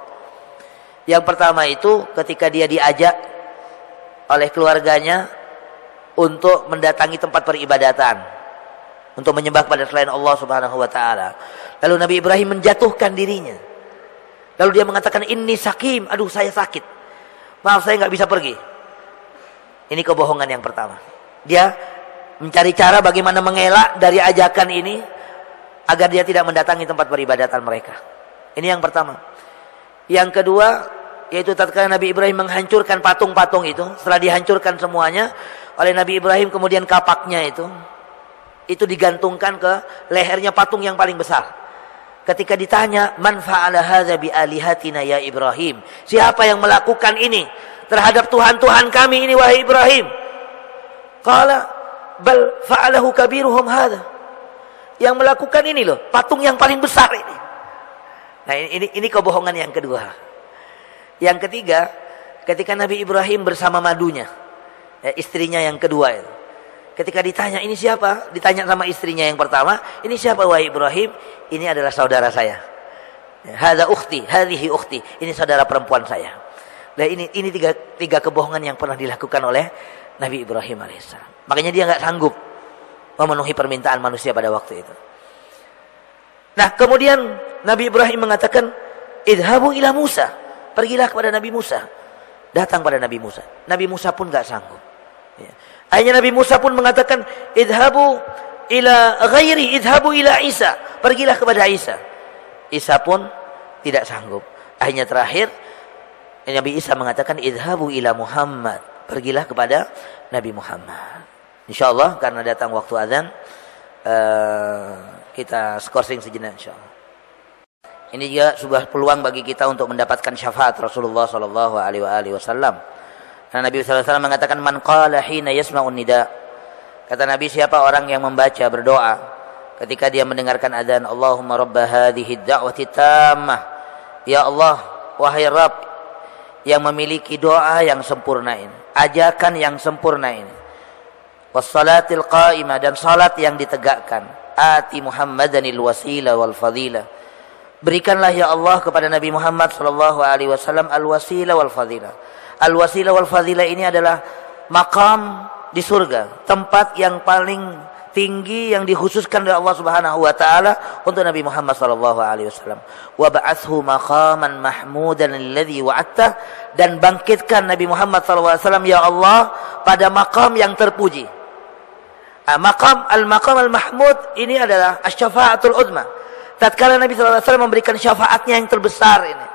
Yang pertama itu ketika dia diajak oleh keluarganya untuk mendatangi tempat peribadatan, untuk menyembah pada selain Allah Subhanahu wa taala. Lalu Nabi Ibrahim menjatuhkan dirinya. Lalu dia mengatakan, inni sakim, aduh saya sakit. Maaf saya nggak bisa pergi. Ini kebohongan yang pertama. Dia mencari cara bagaimana mengelak dari ajakan ini agar dia tidak mendatangi tempat peribadatan mereka. Ini yang pertama. Yang kedua, yaitu tatkala Nabi Ibrahim menghancurkan patung-patung itu, setelah dihancurkan semuanya oleh Nabi Ibrahim, kemudian kapaknya itu digantungkan ke lehernya patung yang paling besar. Ketika ditanya, man fa'ala hadza bi alihatina ya Ibrahim? Siapa yang melakukan ini terhadap Tuhan-Tuhan kami ini wahai Ibrahim? Qala bal fa'alahu kabiruhum hadza. Yang melakukan ini loh, patung yang paling besar ini. Nah, ini kebohongan yang kedua. Yang ketiga, ketika Nabi Ibrahim bersama madunya, istrinya yang kedua itu. Ketika ditanya, ini siapa? Ditanya sama istrinya yang pertama, ini siapa wahai Ibrahim? Ini adalah saudara saya. Hadza ukhti, hadhihi ukhti. Ini saudara perempuan saya. Nah, ini tiga kebohongan yang pernah dilakukan oleh Nabi Ibrahim alaihissalam. Makanya dia nggak sanggup memenuhi permintaan manusia pada waktu itu. Nah, kemudian Nabi Ibrahim mengatakan, idhabu ila Musa. Pergilah kepada Nabi Musa. Datang pada Nabi Musa. Nabi Musa pun nggak sanggup. Akhirnya Nabi Musa pun mengatakan, idhabu ila ghairi, idhabu ila Isa. Pergilah kepada Isa. Isa pun tidak sanggup. Akhirnya terakhir Nabi Isa mengatakan, idhabu ila Muhammad. Pergilah kepada Nabi Muhammad. InsyaAllah karena datang waktu azan, kita skorsing sejenak insyaallah. Ini juga sebuah peluang bagi kita untuk mendapatkan syafaat Rasulullah sallallahu alaihi wasallam. Karena Nabi sallallahu alaihi wasallam mengatakan, man qala hina yasma'un nida. Kata Nabi, siapa orang yang membaca berdoa ketika dia mendengarkan azan, Allahumma rabba hadhihi ad-da'wati tammah. Ya Allah, wahai Rabb yang memiliki doa yang sempurna ini, ajakan yang sempurna ini. Wassalatil qa'imah, dan salat yang ditegakkan. Ati Muhammadanil wasila wal fadilah. Berikanlah ya Allah kepada Nabi Muhammad sallallahu alaihi wasallam al-wasilah wal fadilah. Al-wasilah wal fadilah ini adalah makam di surga, tempat yang paling tinggi yang dikhususkan oleh Allah Subhanahu wa taala untuk Nabi Muhammad sallallahu alaihi wasallam. Wa ba'athu maqaman mahmudan alladhi wa'atta, dan bangkitkan Nabi Muhammad sallallahu alaihi wasallam ya Allah pada makam yang terpuji. Maqam al-mahmud ini adalah asy-syafa'atul uzma. Tatkala Nabi sallallahu alaihi wasallam memberikan syafaatnya yang terbesar ini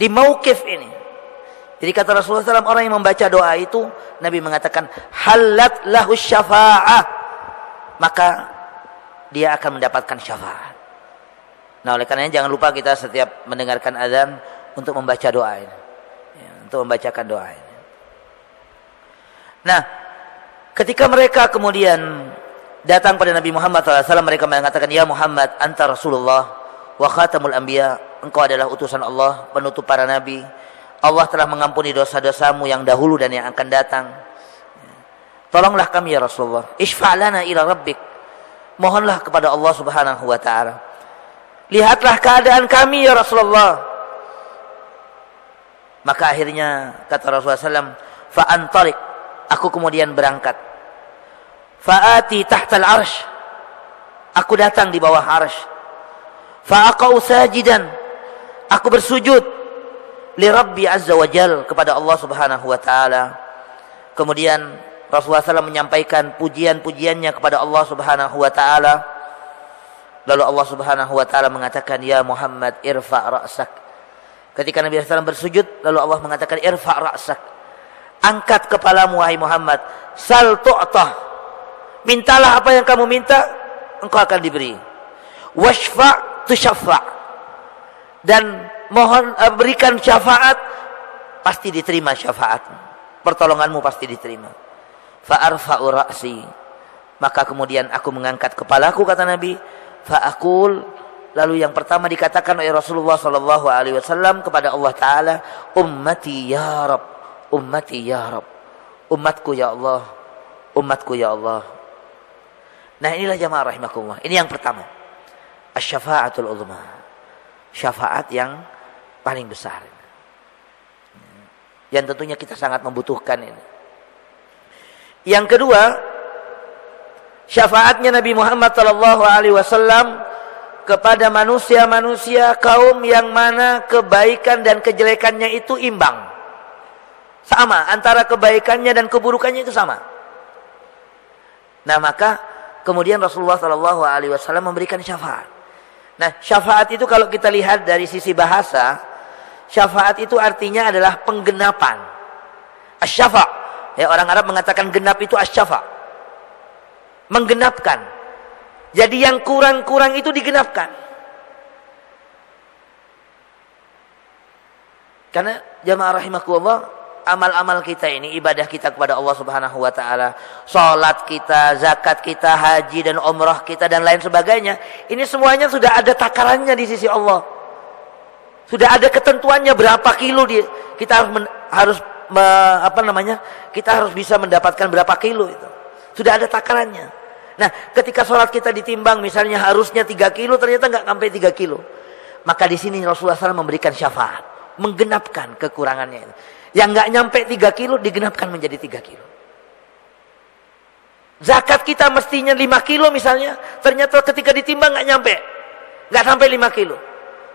di mauqif ini. Jadi kata Rasulullah SAW, orang yang membaca doa itu, Nabi mengatakan halat lahu syafa'ah, maka dia akan mendapatkan syafaat. Nah, oleh karenanya jangan lupa kita setiap mendengarkan azan untuk membaca doa ini, untuk membacakan doa ini. Nah, ketika mereka kemudian datang pada Nabi Muhammad SAW, mereka mengatakan, ya Muhammad, anta Rasulullah wa khatamul anbiya. Engkau adalah utusan Allah, penutup para nabi. Allah telah mengampuni dosa-dosamu yang dahulu dan yang akan datang. Tolonglah kami ya Rasulullah. Ishfa'lana ila rabbik. Mohonlah kepada Allah Subhanahu wa ta'ala. Lihatlah keadaan kami ya Rasulullah. Maka akhirnya kata Rasulullah SAW, fa'antalik, aku kemudian berangkat. Fa'ati tahtal arsh, aku datang di bawah arsh. Fa'aqa'u sajidan, aku bersujud li Rabbi Azza wa Jal, kepada Allah Subhanahu wa ta'ala. Kemudian Rasulullah SAW menyampaikan pujian-pujiannya kepada Allah Subhanahu wa ta'ala. Lalu Allah Subhanahu wa ta'ala mengatakan, ya Muhammad irfa' ra'sak. Ketika Nabi SAW bersujud, lalu Allah mengatakan, irfa' ra'sak, angkat kepalamu wahai Muhammad. Sal tu'tah, mintalah apa yang kamu minta, engkau akan diberi. Washfa' tushaffa', dan mohon berikan syafaat, pasti diterima syafaat, pertolonganmu pasti diterima. Fa'arfa'u ra'si, maka kemudian aku mengangkat kepalaku, kata Nabi. Fa'akul, lalu yang pertama dikatakan oleh Rasulullah SAW kepada Allah Ta'ala, ummati ya Rab, ummati ya Rab, umatku ya Allah, umatku ya Allah. Nah inilah jamaah rahimakumullah, ini yang pertama, asy-syafa'atul uzma, syafaat yang paling besar, yang tentunya kita sangat membutuhkan ini. Yang kedua, syafaatnya Nabi Muhammad SAW kepada manusia-manusia kaum yang mana kebaikan dan kejelekannya itu imbang, sama, antara kebaikannya dan keburukannya itu sama. Nah maka kemudian Rasulullah SAW memberikan syafaat. Nah syafaat itu kalau kita lihat dari sisi bahasa, syafaat itu artinya adalah penggenapan. Asy-syafa', ya, orang Arab mengatakan genap itu asy-syafa', menggenapkan. Jadi yang kurang-kurang itu digenapkan. Karena jamaah rahimakumullah, amal-amal kita ini, ibadah kita kepada Allah Subhanahu wa taala, salat kita, zakat kita, haji dan umrah kita dan lain sebagainya, ini semuanya sudah ada takarannya di sisi Allah. Sudah ada ketentuannya berapa kilo kita kita harus bisa mendapatkan berapa kilo itu. Sudah ada takarannya. Nah, ketika sholat kita ditimbang, misalnya harusnya 3 kilo, ternyata nggak sampai 3 kilo. Maka di sini Rasulullah SAW memberikan syafaat, menggenapkan kekurangannya itu. Yang nggak nyampe 3 kilo, digenapkan menjadi 3 kilo. Zakat kita mestinya 5 kilo misalnya, ternyata ketika ditimbang nggak sampai 5 kilo.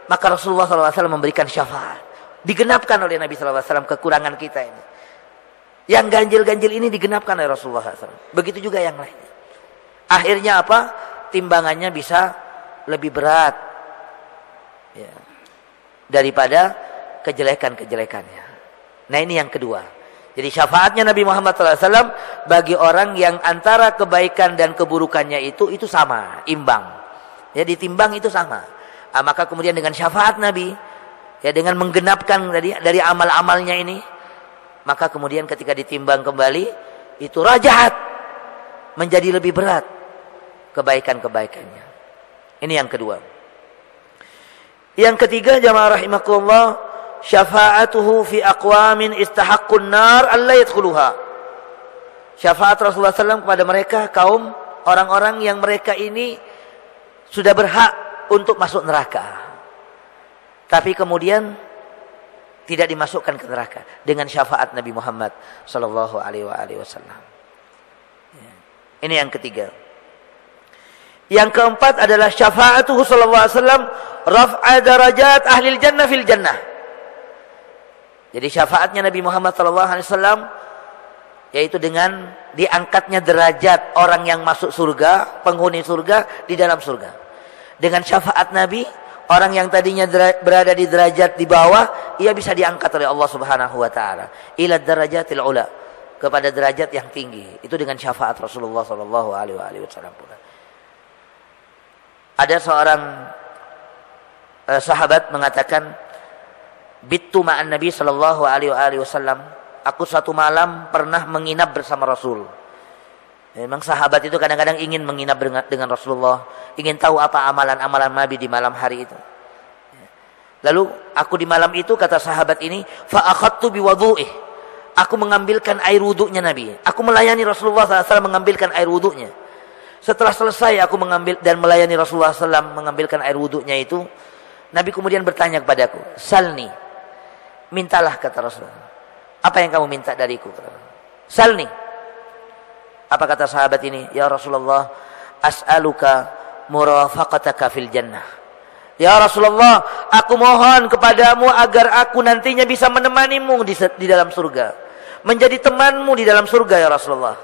Maka Rasulullah SAW memberikan syafaat, digenapkan oleh Nabi SAW kekurangan kita ini. Yang ganjil-ganjil ini digenapkan oleh Rasulullah SAW. Begitu juga yang lainnya. Akhirnya apa? Timbangannya bisa lebih berat, ya, daripada kejelekan-kejelekannya. Nah ini yang kedua. Jadi syafaatnya Nabi Muhammad SAW bagi orang yang antara kebaikan dan keburukannya itu sama, imbang. Ya, ditimbang itu sama. Maka kemudian dengan syafaat Nabi, ya, dengan menggenapkan dari amal-amalnya ini, maka kemudian ketika ditimbang kembali, itu rajahat, menjadi lebih berat kebaikan-kebaikannya. Ini yang kedua. Yang ketiga, jamaah rahimakumullah, syafa'atuhu fi aqwamin istahaqqun nar alla yadkhuluha. Syafaat Rasulullah SAW kepada mereka, kaum orang-orang yang mereka ini sudah berhak untuk masuk neraka, tapi kemudian tidak dimasukkan ke neraka dengan syafaat Nabi Muhammad sallallahu alaihi wasallam. Ini yang ketiga. Yang keempat adalah syafaatuhu sallallahu alaihi wasallam raf'a darajat ahli jannah fil jannah. Jadi syafaatnya Nabi Muhammad sallallahu alaihi wasallam yaitu dengan diangkatnya derajat orang yang masuk surga, penghuni surga di dalam surga. Dengan syafaat Nabi, orang yang tadinya berada di derajat di bawah, ia bisa diangkat oleh Allah Subhanahu wa taala ila darajatil ula, kepada derajat yang tinggi. Itu dengan syafaat Rasulullah sallallahu alaihi wasallam pula. Ada seorang sahabat mengatakan, bittu ma'an Nabi sallallahu alaihi wasallam, aku satu malam pernah menginap bersama Rasul. Memang sahabat itu kadang-kadang ingin menginap dengan Rasulullah, ingin tahu apa amalan-amalan Nabi di malam hari itu. Lalu aku di malam itu, kata sahabat ini, fa akhadtu biwudu'ih, aku mengambilkan air wudunya Nabi. Aku melayani Rasulullah SAW mengambilkan air wudunya. Setelah selesai aku mengambil dan melayani Rasulullah SAW mengambilkan air wudunya itu, Nabi kemudian bertanya kepadaku, salni, mintalah, kata Rasulullah. Apa yang kamu minta dariku? Salni. Apa kata sahabat ini? Ya Rasulullah, as'aluka murafaqataka fil jannah. Ya Rasulullah, aku mohon kepadamu agar aku nantinya bisa menemanimu di dalam surga. Menjadi temanmu di dalam surga ya Rasulullah.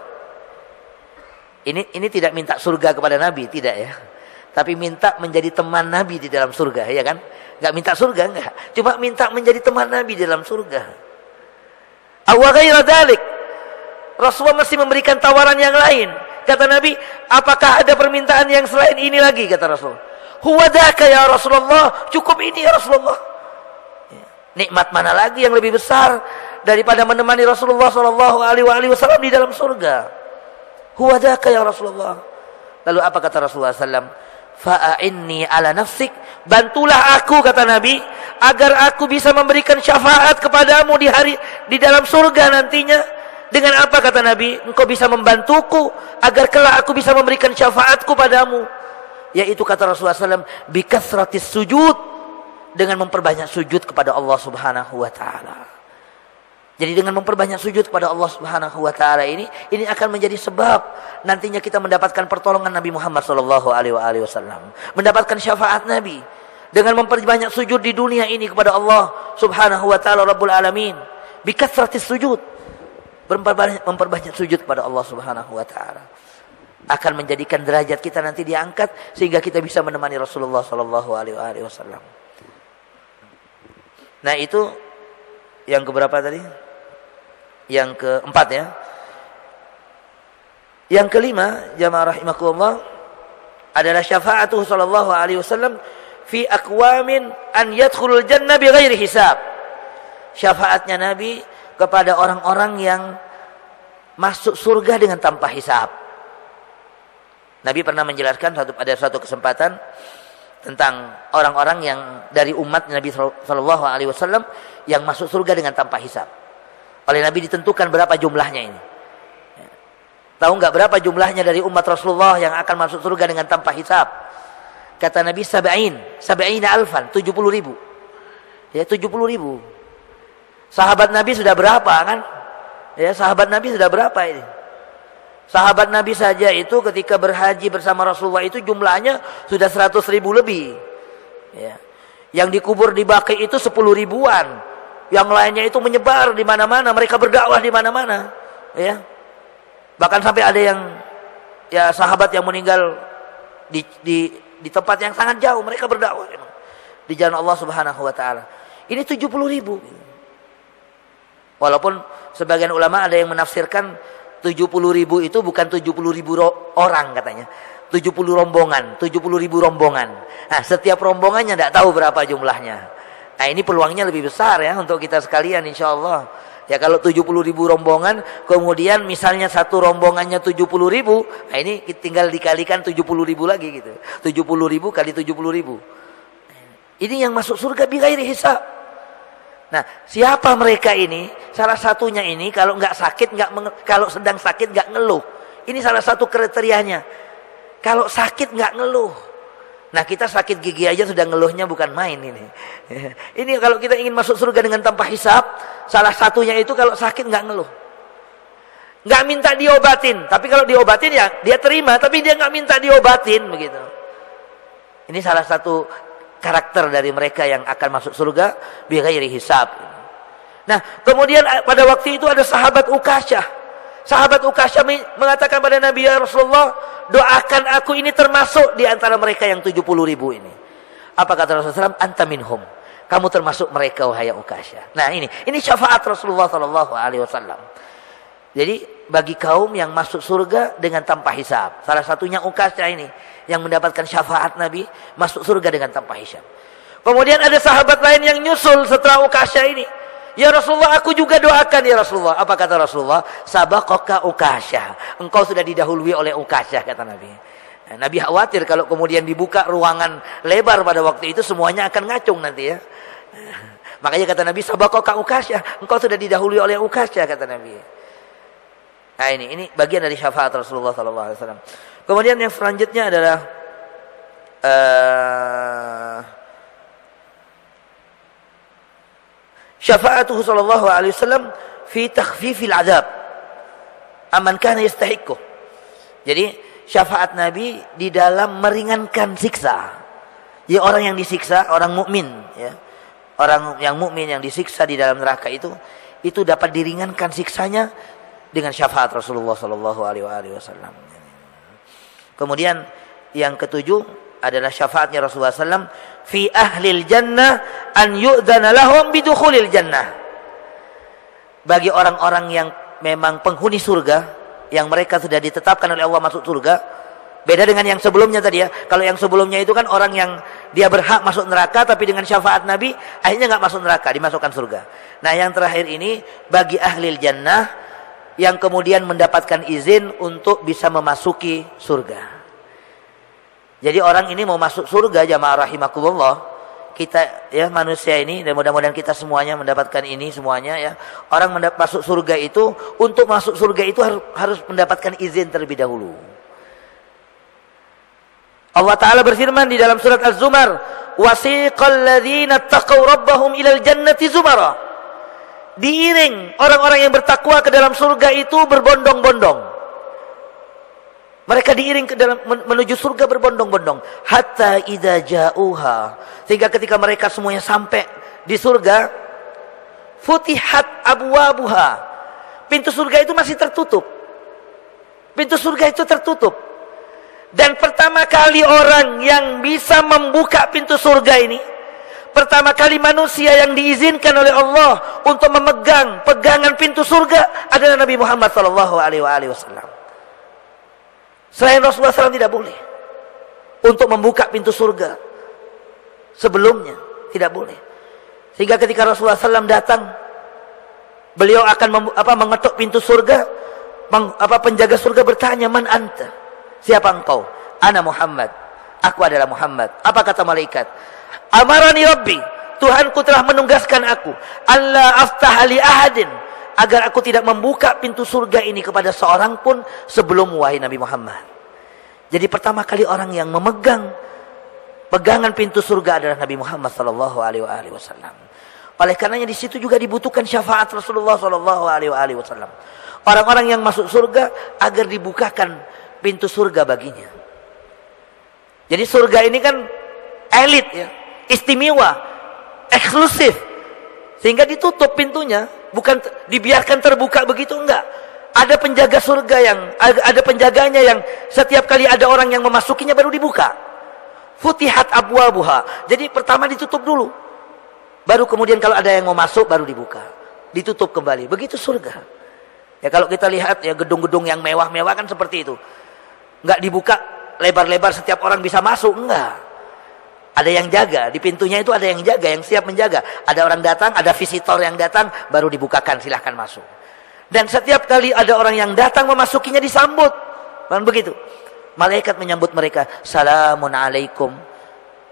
Ini tidak minta surga kepada Nabi, tidak ya. Tapi minta menjadi teman Nabi di dalam surga, ya kan? Enggak minta surga, enggak. Cuma minta menjadi teman Nabi di dalam surga. Aw ghaira dzalik. Rasulullah masih memberikan tawaran yang lain. Kata Nabi, apakah ada permintaan yang selain ini lagi? Kata Rasul. Huwa dzaka ya Rasulullah, cukup ini ya Rasulullah. Nikmat mana lagi yang lebih besar daripada menemani Rasulullah SAW di dalam surga? Huwa dzaka ya Rasulullah. Lalu apa kata Rasulullah SAW? Fa'inni ala nafsik, bantulah aku, kata Nabi, agar aku bisa memberikan syafaat kepadamu di dalam surga nantinya. Dengan apa, kata Nabi? Engkau bisa membantuku agar kelak aku bisa memberikan syafaatku padamu. Yaitu kata Rasulullah SAW, bikasratis sujud, dengan memperbanyak sujud kepada Allah Subhanahu wa taala. Jadi dengan memperbanyak sujud kepada Allah Subhanahu wa taala ini akan menjadi sebab nantinya kita mendapatkan pertolongan Nabi Muhammad sallallahu alaihi wasallam, mendapatkan syafaat Nabi dengan memperbanyak sujud di dunia ini kepada Allah Subhanahu wa taala Rabbul Alamin. Bikasratis sujud, memperbanyak sujud kepada Allah Subhanahu wa taala akan menjadikan derajat kita nanti diangkat sehingga kita bisa menemani Rasulullah sallallahu alaihi wasallam. Nah, itu yang keberapa tadi? Yang keempat ya. Yang kelima, jamaah rahimakumullah, adalah syafaatuhu sallallahu alaihi wasallam fi aqwamin an yadkhulul jannah bighairi hisab. Syafaatnya Nabi kepada orang-orang yang masuk surga dengan tanpa hisab. Nabi pernah menjelaskan pada suatu kesempatan tentang orang-orang yang dari umat Nabi sallallahu alaihi wasallam yang masuk surga dengan tanpa hisab. Oleh Nabi ditentukan berapa jumlahnya ini. Tahu enggak berapa jumlahnya dari umat Rasulullah yang akan masuk surga dengan tanpa hisab? Kata Nabi sab'ina alfan, 70.000. Ya, 70.000. Sahabat Nabi sudah berapa kan? Ya, sahabat Nabi sudah berapa ini? Sahabat Nabi saja itu ketika berhaji bersama Rasulullah itu jumlahnya sudah 100.000 lebih. Ya. Yang dikubur di Baqi itu 10.000-an. Yang lainnya itu menyebar di mana-mana, mereka berdakwah di mana-mana. Ya. Bahkan sampai ada yang ya sahabat yang meninggal di tempat yang sangat jauh, mereka berdakwah di jalan Allah Subhanahu wa taala. Ini 70.000. Walaupun sebagian ulama ada yang menafsirkan 70.000 itu bukan 70.000 orang katanya. 70 rombongan, 70.000 rombongan. Nah, setiap rombongannya tidak tahu berapa jumlahnya. Nah, ini peluangnya lebih besar ya untuk kita sekalian insyaallah. Ya kalau 70.000 rombongan, kemudian misalnya satu rombongannya 70.000, nah ini tinggal dikalikan 70.000 lagi gitu. 70.000 kali 70.000. Ini yang masuk surga bighairi hisab. Nah, siapa mereka ini? Salah satunya ini kalau kalau sedang sakit nggak ngeluh. Ini salah satu kriterianya. Kalau sakit nggak ngeluh. Nah, kita sakit gigi aja sudah ngeluhnya bukan main ini. Ini kalau kita ingin masuk surga dengan tanpa hisab, salah satunya itu kalau sakit nggak ngeluh. Nggak minta diobatin, tapi kalau diobatin ya dia terima, tapi dia nggak minta diobatin begitu. Ini salah satu karakter dari mereka yang akan masuk surga bighairi hisab. Nah, kemudian pada waktu itu ada sahabat Ukasyah. Sahabat Ukasyah mengatakan pada Nabi, ya Rasulullah, doakan aku ini termasuk di antara mereka yang 70.000 ini. Apa kata Rasulullah SAW? Anta minhum. Kamu termasuk mereka wahai Ukasyah. Nah, ini syafaat Rasulullah SAW. Jadi bagi kaum yang masuk surga dengan tanpa hisab. Salah satunya Ukasyah ini yang mendapatkan syafaat Nabi masuk surga dengan tanpa hisab. Kemudian ada sahabat lain yang nyusul setelah Ukasyah ini. Ya Rasulullah, aku juga doakan ya Rasulullah. Apa kata Rasulullah? Sabaqaka Ukasyah. Engkau sudah didahului oleh Ukasyah, kata Nabi. Nah, Nabi khawatir kalau kemudian dibuka ruangan lebar pada waktu itu semuanya akan ngacung nanti ya. Makanya kata Nabi, sabaqaka Ukasyah. Engkau sudah didahului oleh Ukasyah, kata Nabi. Nah, ini bagian dari syafaat Rasulullah SAW. Kemudian yang selanjutnya adalah syafa'atuhu sallallahu alaihi wasallam fi takhfifil azab amman kana yastahiqquh. Jadi syafaat Nabi di dalam meringankan siksa. Jadi orang yang disiksa, orang mukmin ya. Orang yang mukmin yang disiksa di dalam neraka itu dapat diringankan siksanya dengan syafaat Rasulullah sallallahu alaihi wasallam. Kemudian yang ketujuh adalah syafaatnya Rasulullah sallam fi ahlil jannah an yu'dzana lahum bidukhulil jannah. Bagi orang-orang yang memang penghuni surga, yang mereka sudah ditetapkan oleh Allah masuk surga, beda dengan yang sebelumnya tadi ya. Kalau yang sebelumnya itu kan orang yang dia berhak masuk neraka, tapi dengan syafaat Nabi akhirnya nggak masuk neraka, dimasukkan surga. Nah yang terakhir ini bagi ahlil jannah yang kemudian mendapatkan izin untuk bisa memasuki surga. Jadi orang ini mau masuk surga, jamaah rahimakumullah. Kita ya manusia ini, dan mudah-mudahan kita semuanya mendapatkan ini semuanya ya. Orang masuk surga itu, untuk masuk surga itu harus mendapatkan izin terlebih dahulu. Allah Ta'ala berfirman di dalam surat Az-Zumar, wasiqal ladzina taqaw rabbahum ilal jannati zumara. Diiring orang-orang yang bertakwa ke dalam surga itu berbondong-bondong. Mereka diiring ke dalam menuju surga berbondong-bondong. Hatta idza ja'uha. Sehingga ketika mereka semuanya sampai di surga, futihat abwabuha. Pintu surga itu masih tertutup. Pintu surga itu tertutup. Dan pertama kali orang yang bisa membuka pintu surga ini, pertama kali manusia yang diizinkan oleh Allah untuk memegang pegangan pintu surga adalah Nabi Muhammad SAW. Selain Rasulullah SAW tidak boleh untuk membuka pintu surga sebelumnya, tidak boleh. Sehingga ketika Rasulullah SAW datang, beliau akan mengetuk pintu surga. Penjaga surga bertanya, man anta? Siapa engkau? Ana Muhammad. Aku adalah Muhammad. Apa kata malaikat? Amarani Rabbi, Tuhanku telah menugaskan aku, Allah aftaha li ahadin, agar aku tidak membuka pintu surga ini kepada seorang pun sebelum wahai Nabi Muhammad. Jadi pertama kali orang yang memegang pegangan pintu surga adalah Nabi Muhammad sallallahu alaihi wasallam. Oleh karenanya di situ juga dibutuhkan syafaat Rasulullah sallallahu alaihi wasallam. Orang-orang yang masuk surga agar dibukakan pintu surga baginya. Jadi surga ini kan elit ya, istimewa, eksklusif. Sehingga ditutup pintunya, bukan dibiarkan terbuka begitu, enggak. Ada penjaga surga ada penjaganya yang setiap kali ada orang yang memasukinya baru dibuka. Futihat abwabuha. Jadi pertama ditutup dulu. Baru kemudian kalau ada yang mau masuk baru dibuka. Ditutup kembali. Begitu surga. Ya kalau kita lihat ya gedung-gedung yang mewah-mewah kan seperti itu. Enggak dibuka lebar-lebar setiap orang bisa masuk, enggak. Ada yang jaga, di pintunya itu ada yang jaga, yang siap menjaga. Ada orang datang, ada visitor yang datang, baru dibukakan, silahkan masuk. Dan setiap kali ada orang yang datang memasukinya disambut. Kan begitu. Malaikat menyambut mereka, salamun alaikum.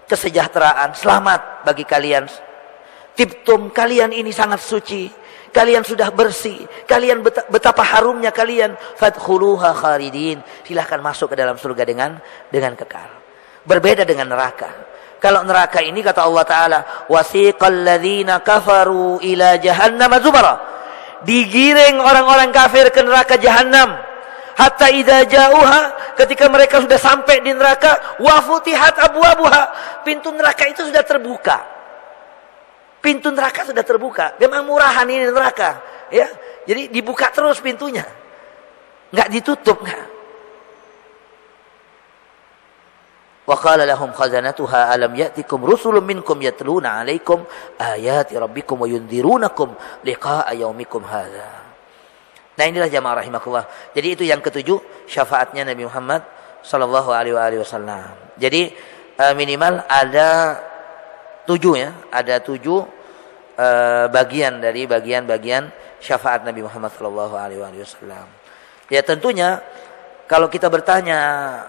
Kesejahteraan, selamat bagi kalian. Tibtum, kalian ini sangat suci. Kalian sudah bersih. Kalian betapa harumnya kalian. Fadkhuluha kharidin. Silahkan masuk ke dalam surga dengan kekal. Berbeda dengan neraka. Kalau neraka ini kata Allah Ta'ala, wasiqal ladzina kafaru ila jahannam zumara. Digiring orang-orang kafir ke neraka jahanam. Hatta idza ja'uha, ketika mereka sudah sampai di neraka, wa futihat abwabuha. Pintu neraka itu sudah terbuka. Pintu neraka sudah terbuka. Memang murahan ini neraka, ya. Jadi dibuka terus pintunya. Enggak ditutup, enggak. Wa qala lahum khazanatuha alam ya'tikum rusulun minkum yatluna 'alaikum ayati rabbikum wa yundhirunakum liqa'a yaumikum hadza. Nah inilah jamaah rahimakumullah. Jadi itu yang ketujuh syafaatnya Nabi Muhammad sallallahu alaihi wasallam. Jadi minimal ada 7 ya, ada 7 bagian dari bagian-bagian syafaat Nabi Muhammad sallallahu alaihi wasallam. Ya tentunya kalau kita bertanya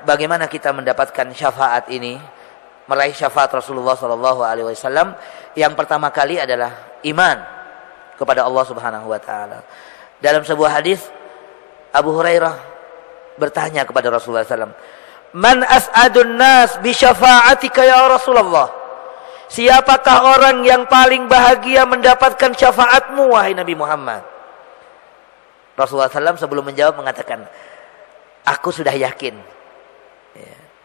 bagaimana kita mendapatkan syafaat ini, meraih syafaat Rasulullah sallallahu alaihi wasallam, yang pertama kali adalah iman kepada Allah Subhanahu wa taala. Dalam sebuah hadis Abu Hurairah bertanya kepada Rasulullah sallallahu alaihi wasallam, "Man as'adun nas bi syafa'atika ya Rasulullah?" siapakah orang yang paling bahagia mendapatkan syafaatmu wahai Nabi Muhammad? Rasulullah SAW sebelum menjawab mengatakan, aku sudah yakin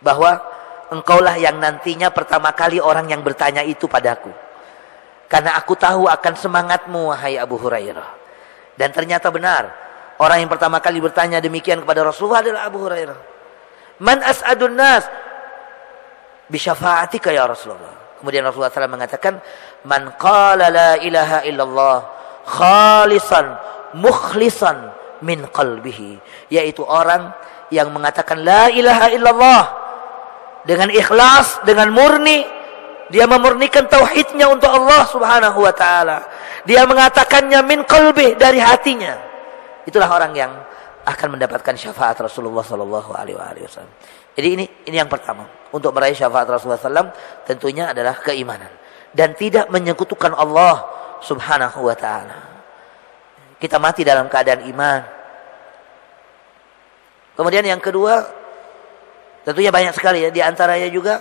bahwa engkaulah yang nantinya pertama kali orang yang bertanya itu padaku. Karena aku tahu akan semangatmu wahai Abu Hurairah. Dan ternyata benar, orang yang pertama kali bertanya demikian kepada Rasulullah adalah Abu Hurairah. Man as'adun nas bisyafa'atika ya Rasulullah. Kemudian Rasulullah SAW mengatakan, man qala la ilaha illallah khalisan mukhlisan min qalbihi, yaitu orang yang mengatakan la ilaha illallah dengan ikhlas, dengan murni, dia memurnikan tauhidnya untuk Allah Subhanahu wa taala. Dia mengatakannya min qalbi, dari hatinya. Itulah orang yang akan mendapatkan syafaat Rasulullah sallallahu alaihi wasallam. Jadi ini yang pertama. Untuk meraih syafaat Rasulullah SAW tentunya adalah keimanan dan tidak menyekutukan Allah Subhanahu wa taala. Kita mati dalam keadaan iman. Kemudian yang kedua, tentunya banyak sekali ya, di antaranya juga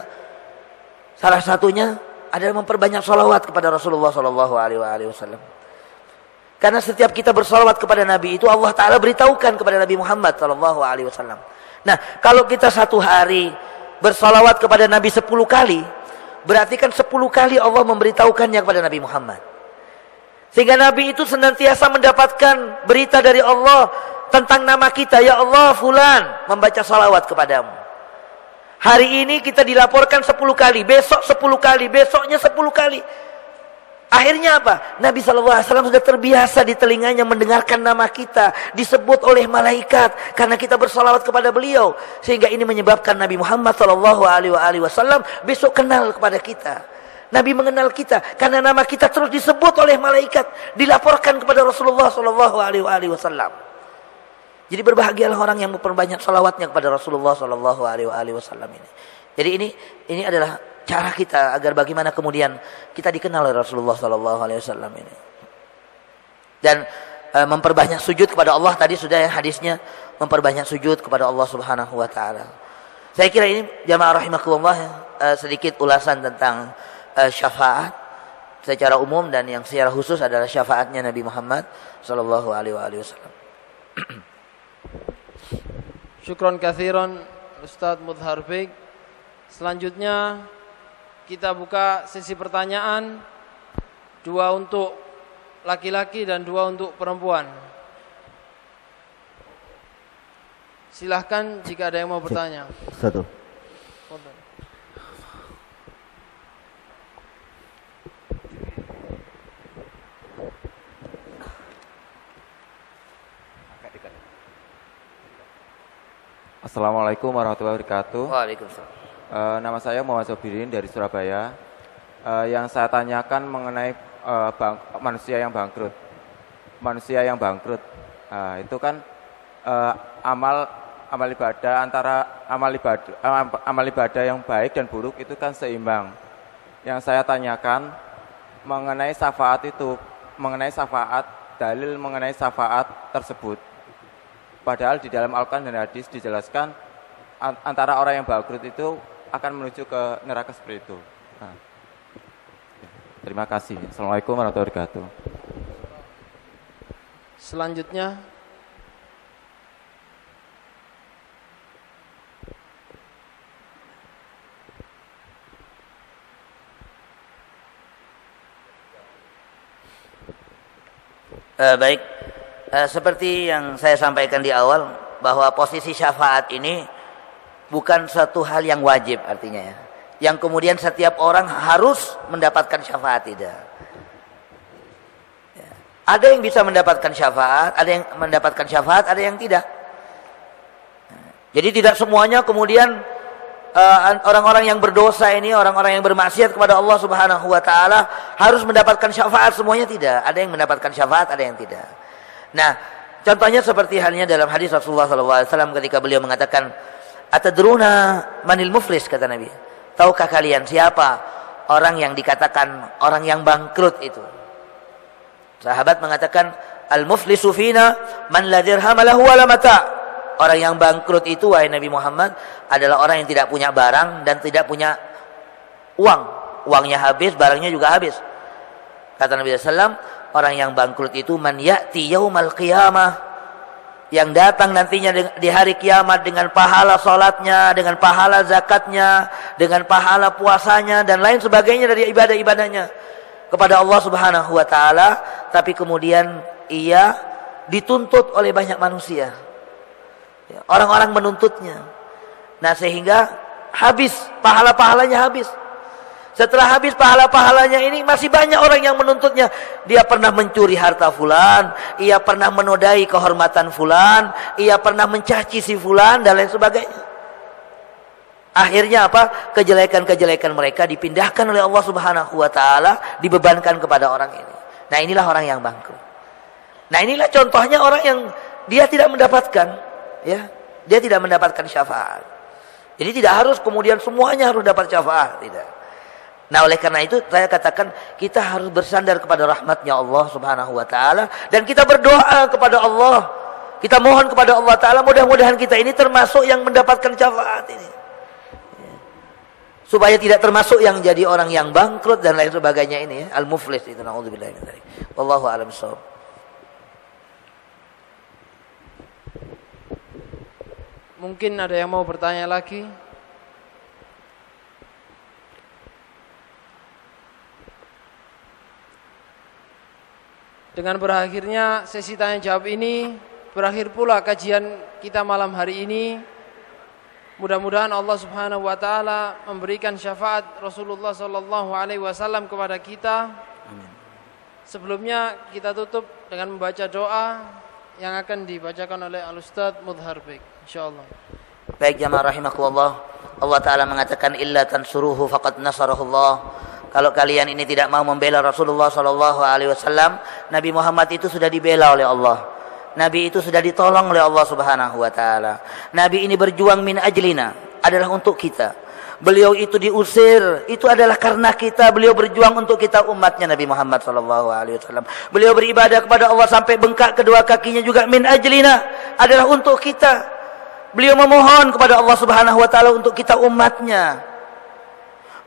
salah satunya adalah memperbanyak salawat kepada Rasulullah sallallahu alaihi wasallam. Karena setiap kita bersalawat kepada Nabi itu Allah Ta'ala beritahukan kepada Nabi Muhammad sallallahu alaihi wasallam. Nah, kalau kita satu hari bersalawat kepada Nabi 10 kali, berarti kan 10 kali Allah memberitahukannya kepada Nabi Muhammad. Sehingga Nabi itu senantiasa mendapatkan berita dari Allah tentang nama kita. Ya Allah, fulan membaca salawat kepadamu. Hari ini kita dilaporkan 10 kali, besok 10 kali, besoknya 10 kali. Akhirnya apa? Nabi SAW sudah terbiasa di telinganya mendengarkan nama kita disebut oleh malaikat karena kita bersalawat kepada beliau, sehingga ini menyebabkan Nabi Muhammad SAW besok kenal kepada kita. Nabi mengenal kita karena nama kita terus disebut oleh malaikat, dilaporkan kepada Rasulullah SAW. Jadi berbahagialah orang yang memperbanyak salawatnya kepada Rasulullah SAW ini. Jadi ini adalah cara kita agar bagaimana kemudian kita dikenal oleh Rasulullah SAW ini. Dan memperbanyak sujud kepada Allah, tadi sudah ya hadisnya, memperbanyak sujud kepada Allah Subhanahu wa taala. Saya kira ini jamaah rahimakumullah sedikit ulasan tentang syafaat secara umum, dan yang secara khusus adalah syafaatnya Nabi Muhammad sallallahu alaihi wasallam. Syukron katsiran Ustaz Mudhar Bek. Selanjutnya kita buka sesi pertanyaan, 2 untuk laki-laki dan 2 untuk perempuan. Silahkan jika ada yang mau bertanya. Satu. Assalamualaikum warahmatullahi wabarakatuh. Waalaikumsalam. Nama saya Muhammad Sobirin dari Surabaya. Yang saya tanyakan mengenai manusia yang bangkrut. Manusia yang bangkrut, itu kan amal ibadah antara amal ibadah yang baik dan buruk itu kan seimbang. Yang saya tanyakan mengenai syafaat itu, mengenai syafaat, dalil mengenai syafaat tersebut. Padahal di dalam Al-Quran dan hadis dijelaskan antara orang yang bangkrut itu akan menuju ke neraka seperti itu. Nah, terima kasih. Assalamualaikum warahmatullahi wabarakatuh. Selanjutnya Baik, seperti yang saya sampaikan di awal, bahwa posisi syafaat ini bukan suatu hal yang wajib artinya ya, yang kemudian setiap orang harus mendapatkan syafaat, tidak. Ya. Ada yang bisa mendapatkan syafaat, ada yang mendapatkan syafaat, ada yang tidak. Jadi tidak semuanya kemudian orang-orang yang berdosa ini, orang-orang yang bermaksiat kepada Allah Subhanahu wa taala harus mendapatkan syafaat, semuanya tidak. Ada yang mendapatkan syafaat, ada yang tidak. Nah, contohnya seperti halnya dalam hadis Rasulullah SAW ketika beliau mengatakan, "Atadruna manil muflis?" kata Nabi. Tahukah kalian siapa orang yang dikatakan orang yang bangkrut itu? Sahabat mengatakan, "Al-muflisu fina man la dirham lahu wa la mata'." Orang yang bangkrut itu, wahai Nabi Muhammad, adalah orang yang tidak punya barang dan tidak punya uang, uangnya habis, barangnya juga habis. Kata Nabi SAW, orang yang bangkrut itu man ya'ti yaumal qiyamah, yang datang nantinya di hari kiamat dengan pahala salatnya, dengan pahala zakatnya, dengan pahala puasanya dan lain sebagainya dari ibadah-ibadahnya kepada Allah Subhanahu wa taala, tapi kemudian ia dituntut oleh banyak manusia. Orang-orang menuntutnya. Nah, sehingga habis pahala-pahalanya habis. Setelah habis pahala-pahalanya ini masih banyak orang yang menuntutnya. Dia pernah mencuri harta fulan, ia pernah menodai kehormatan fulan, ia pernah mencaci si fulan dan lain sebagainya. Akhirnya apa? Kejelekan-kejelekan mereka dipindahkan oleh Allah Subhanahu wa taala, dibebankan kepada orang ini. Nah, inilah orang yang bangkrut. Nah, inilah contohnya orang yang dia tidak mendapatkan, ya. Dia tidak mendapatkan syafaat. Jadi tidak harus kemudian semuanya harus dapat syafaat, tidak. Nah, oleh karena itu saya katakan kita harus bersandar kepada rahmatnya Allah Subhanahu wa taala dan kita berdoa kepada Allah. Kita mohon kepada Allah taala mudah-mudahan kita ini termasuk yang mendapatkan syafaat ini. Supaya tidak termasuk yang jadi orang yang bangkrut dan lain sebagainya ini, ya. Al-muflis itu, naudzubillahi min dzalik. Wallahu a'lam bishawab. Mungkin ada yang mau bertanya lagi? Dengan berakhirnya sesi tanya jawab ini, berakhir pula kajian kita malam hari ini. Mudah-mudahan Allah Subhanahu wa taala memberikan syafaat Rasulullah sallallahu alaihi wasallam kepada kita. Amin. Sebelumnya kita tutup dengan membaca doa yang akan dibacakan oleh Al-Ustaz Mudhar Bek, insyaallah. Baik jamaah rahimakumullah. Allah taala mengatakan illa tansuruhu faqad nasarahullah. Kalau kalian ini tidak mau membela Rasulullah sallallahu alaihi wasallam, Nabi Muhammad itu sudah dibela oleh Allah. Nabi itu sudah ditolong oleh Allah Subhanahu wa taala. Nabi ini berjuang min ajlina, adalah untuk kita. Beliau itu diusir, itu adalah karena kita. Beliau berjuang untuk kita umatnya Nabi Muhammad sallallahu alaihi wasallam. Beliau beribadah kepada Allah sampai bengkak kedua kakinya juga min ajlina, adalah untuk kita. Beliau memohon kepada Allah Subhanahu wa taala untuk kita umatnya.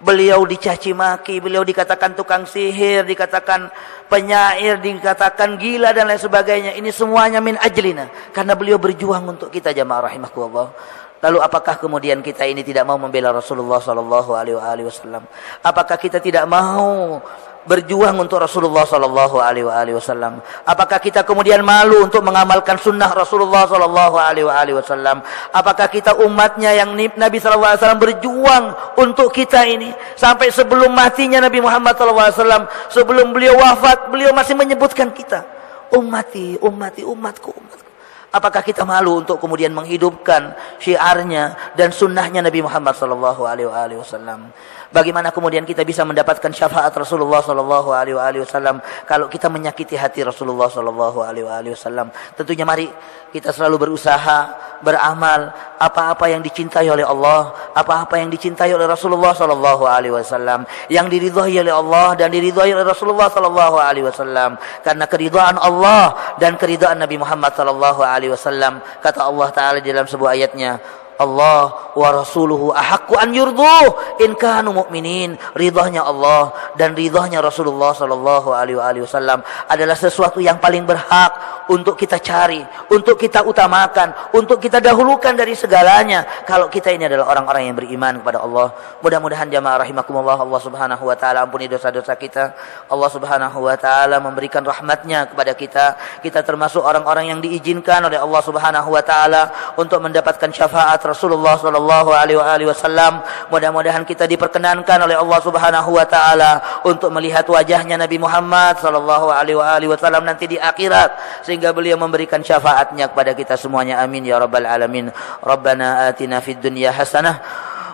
Beliau dicaci maki, beliau dikatakan tukang sihir, dikatakan penyair, dikatakan gila dan lain sebagainya. Ini semuanya min ajlina, karena beliau berjuang untuk kita jamaah rahimakumullah. Lalu apakah kemudian kita ini tidak mau membela Rasulullah sallallahu alaihi wasallam? Apakah kita tidak mau berjuang untuk Rasulullah sallallahu alaihi wasallam? Apakah kita kemudian malu untuk mengamalkan sunnah Rasulullah sallallahu alaihi wasallam? Apakah kita umatnya yang Nabi sallallahu alaihi wasallam berjuang untuk kita ini sampai sebelum matinya Nabi Muhammad sallallahu alaihi wasallam, sebelum beliau wafat, beliau masih menyebutkan kita ummati, ummati, umatku, umatku. Apakah kita malu untuk kemudian menghidupkan syiarnya dan sunnahnya Nabi Muhammad sallallahu alaihi wasallam? Bagaimana kemudian kita bisa mendapatkan syafaat Rasulullah sallallahu alaihi wasallam kalau kita menyakiti hati Rasulullah sallallahu alaihi wasallam? Tentunya mari kita selalu berusaha beramal apa-apa yang dicintai oleh Allah, apa-apa yang dicintai oleh Rasulullah sallallahu alaihi wasallam, yang diridhai oleh Allah dan diridhai oleh Rasulullah sallallahu alaihi wasallam. Karena keridhaan Allah dan keridhaan Nabi Muhammad sallallahu alaihi wasallam, kata Allah taala di dalam sebuah ayatnya, Allah wa rasuluhu ahaqqu an yurduh in kanu mu'minin. Ridhanya Allah dan ridhanya Rasulullah sallallahu alaihi wasallam adalah sesuatu yang paling berhak untuk kita cari, untuk kita utamakan, untuk kita dahulukan dari segalanya. Kalau kita ini adalah orang-orang yang beriman kepada Allah. Mudah-mudahan jamaah rahimakumullah, Allah Subhanahu wa taala ampuni dosa-dosa kita. Allah Subhanahu wa taala memberikan rahmatnya kepada kita. Kita termasuk orang-orang yang diizinkan oleh Allah Subhanahu wa taala untuk mendapatkan syafaat Rasulullah sallallahu alaihi wasallam. Mudah-mudahan kita diperkenankan oleh Allah Subhanahu wa taala untuk melihat wajahnya Nabi Muhammad sallallahu alaihi wasallam nanti di akhirat, sehingga beliau memberikan syafaatnya kepada kita semuanya. Amin ya rabbal alamin. Rabbana atina fid dunya hasanah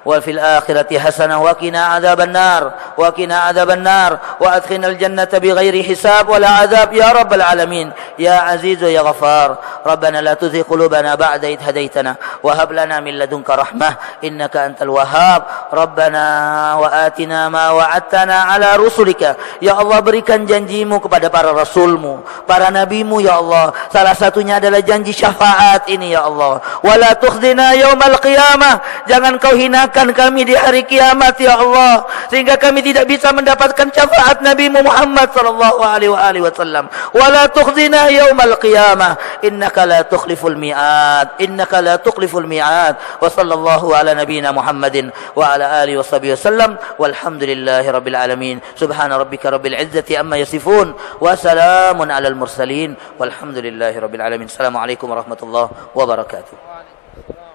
وفي الآخرة حسنة وقنا عذاب النار وأدخلنا الجنة بغير حساب ولا عذاب يا رب العالمين يا عزيز يا غفار. ربنا لا تزغ قلوبنا بعد إذ هديتنا وهب لنا من لدنك رحمة إنك أنت الوهاب. ربنا وآتنا ما وعدتنا على رسلك. Ya Allah, berikan janjimu kepada para rasulmu, para nabimu ya Allah. Salah satunya adalah janji syafaat ini ya Allah. Wala tukhzina yaumal qiyamah. Jangan kau hinakan ringankan kami di hari kiamat ya Allah, sehingga kami tidak bisa mendapatkan syafaat Nabi Muhammad sallallahu alaihi wasallam. Wa la tukhzina yaumal qiyamah innaka la tukhliful mi'ad, innaka la tukhliful mi'ad. Wa sallallahu ala nabiyyina Muhammadin wa ala alihi washabihi wasallam walhamdulillahi rabbil alamin. Subhana rabbika rabbil izzati amma yasifun wa salamun alal mursalin walhamdulillahi rabbil alamin. Assalamualaikum warahmatullahi wabarakatuh.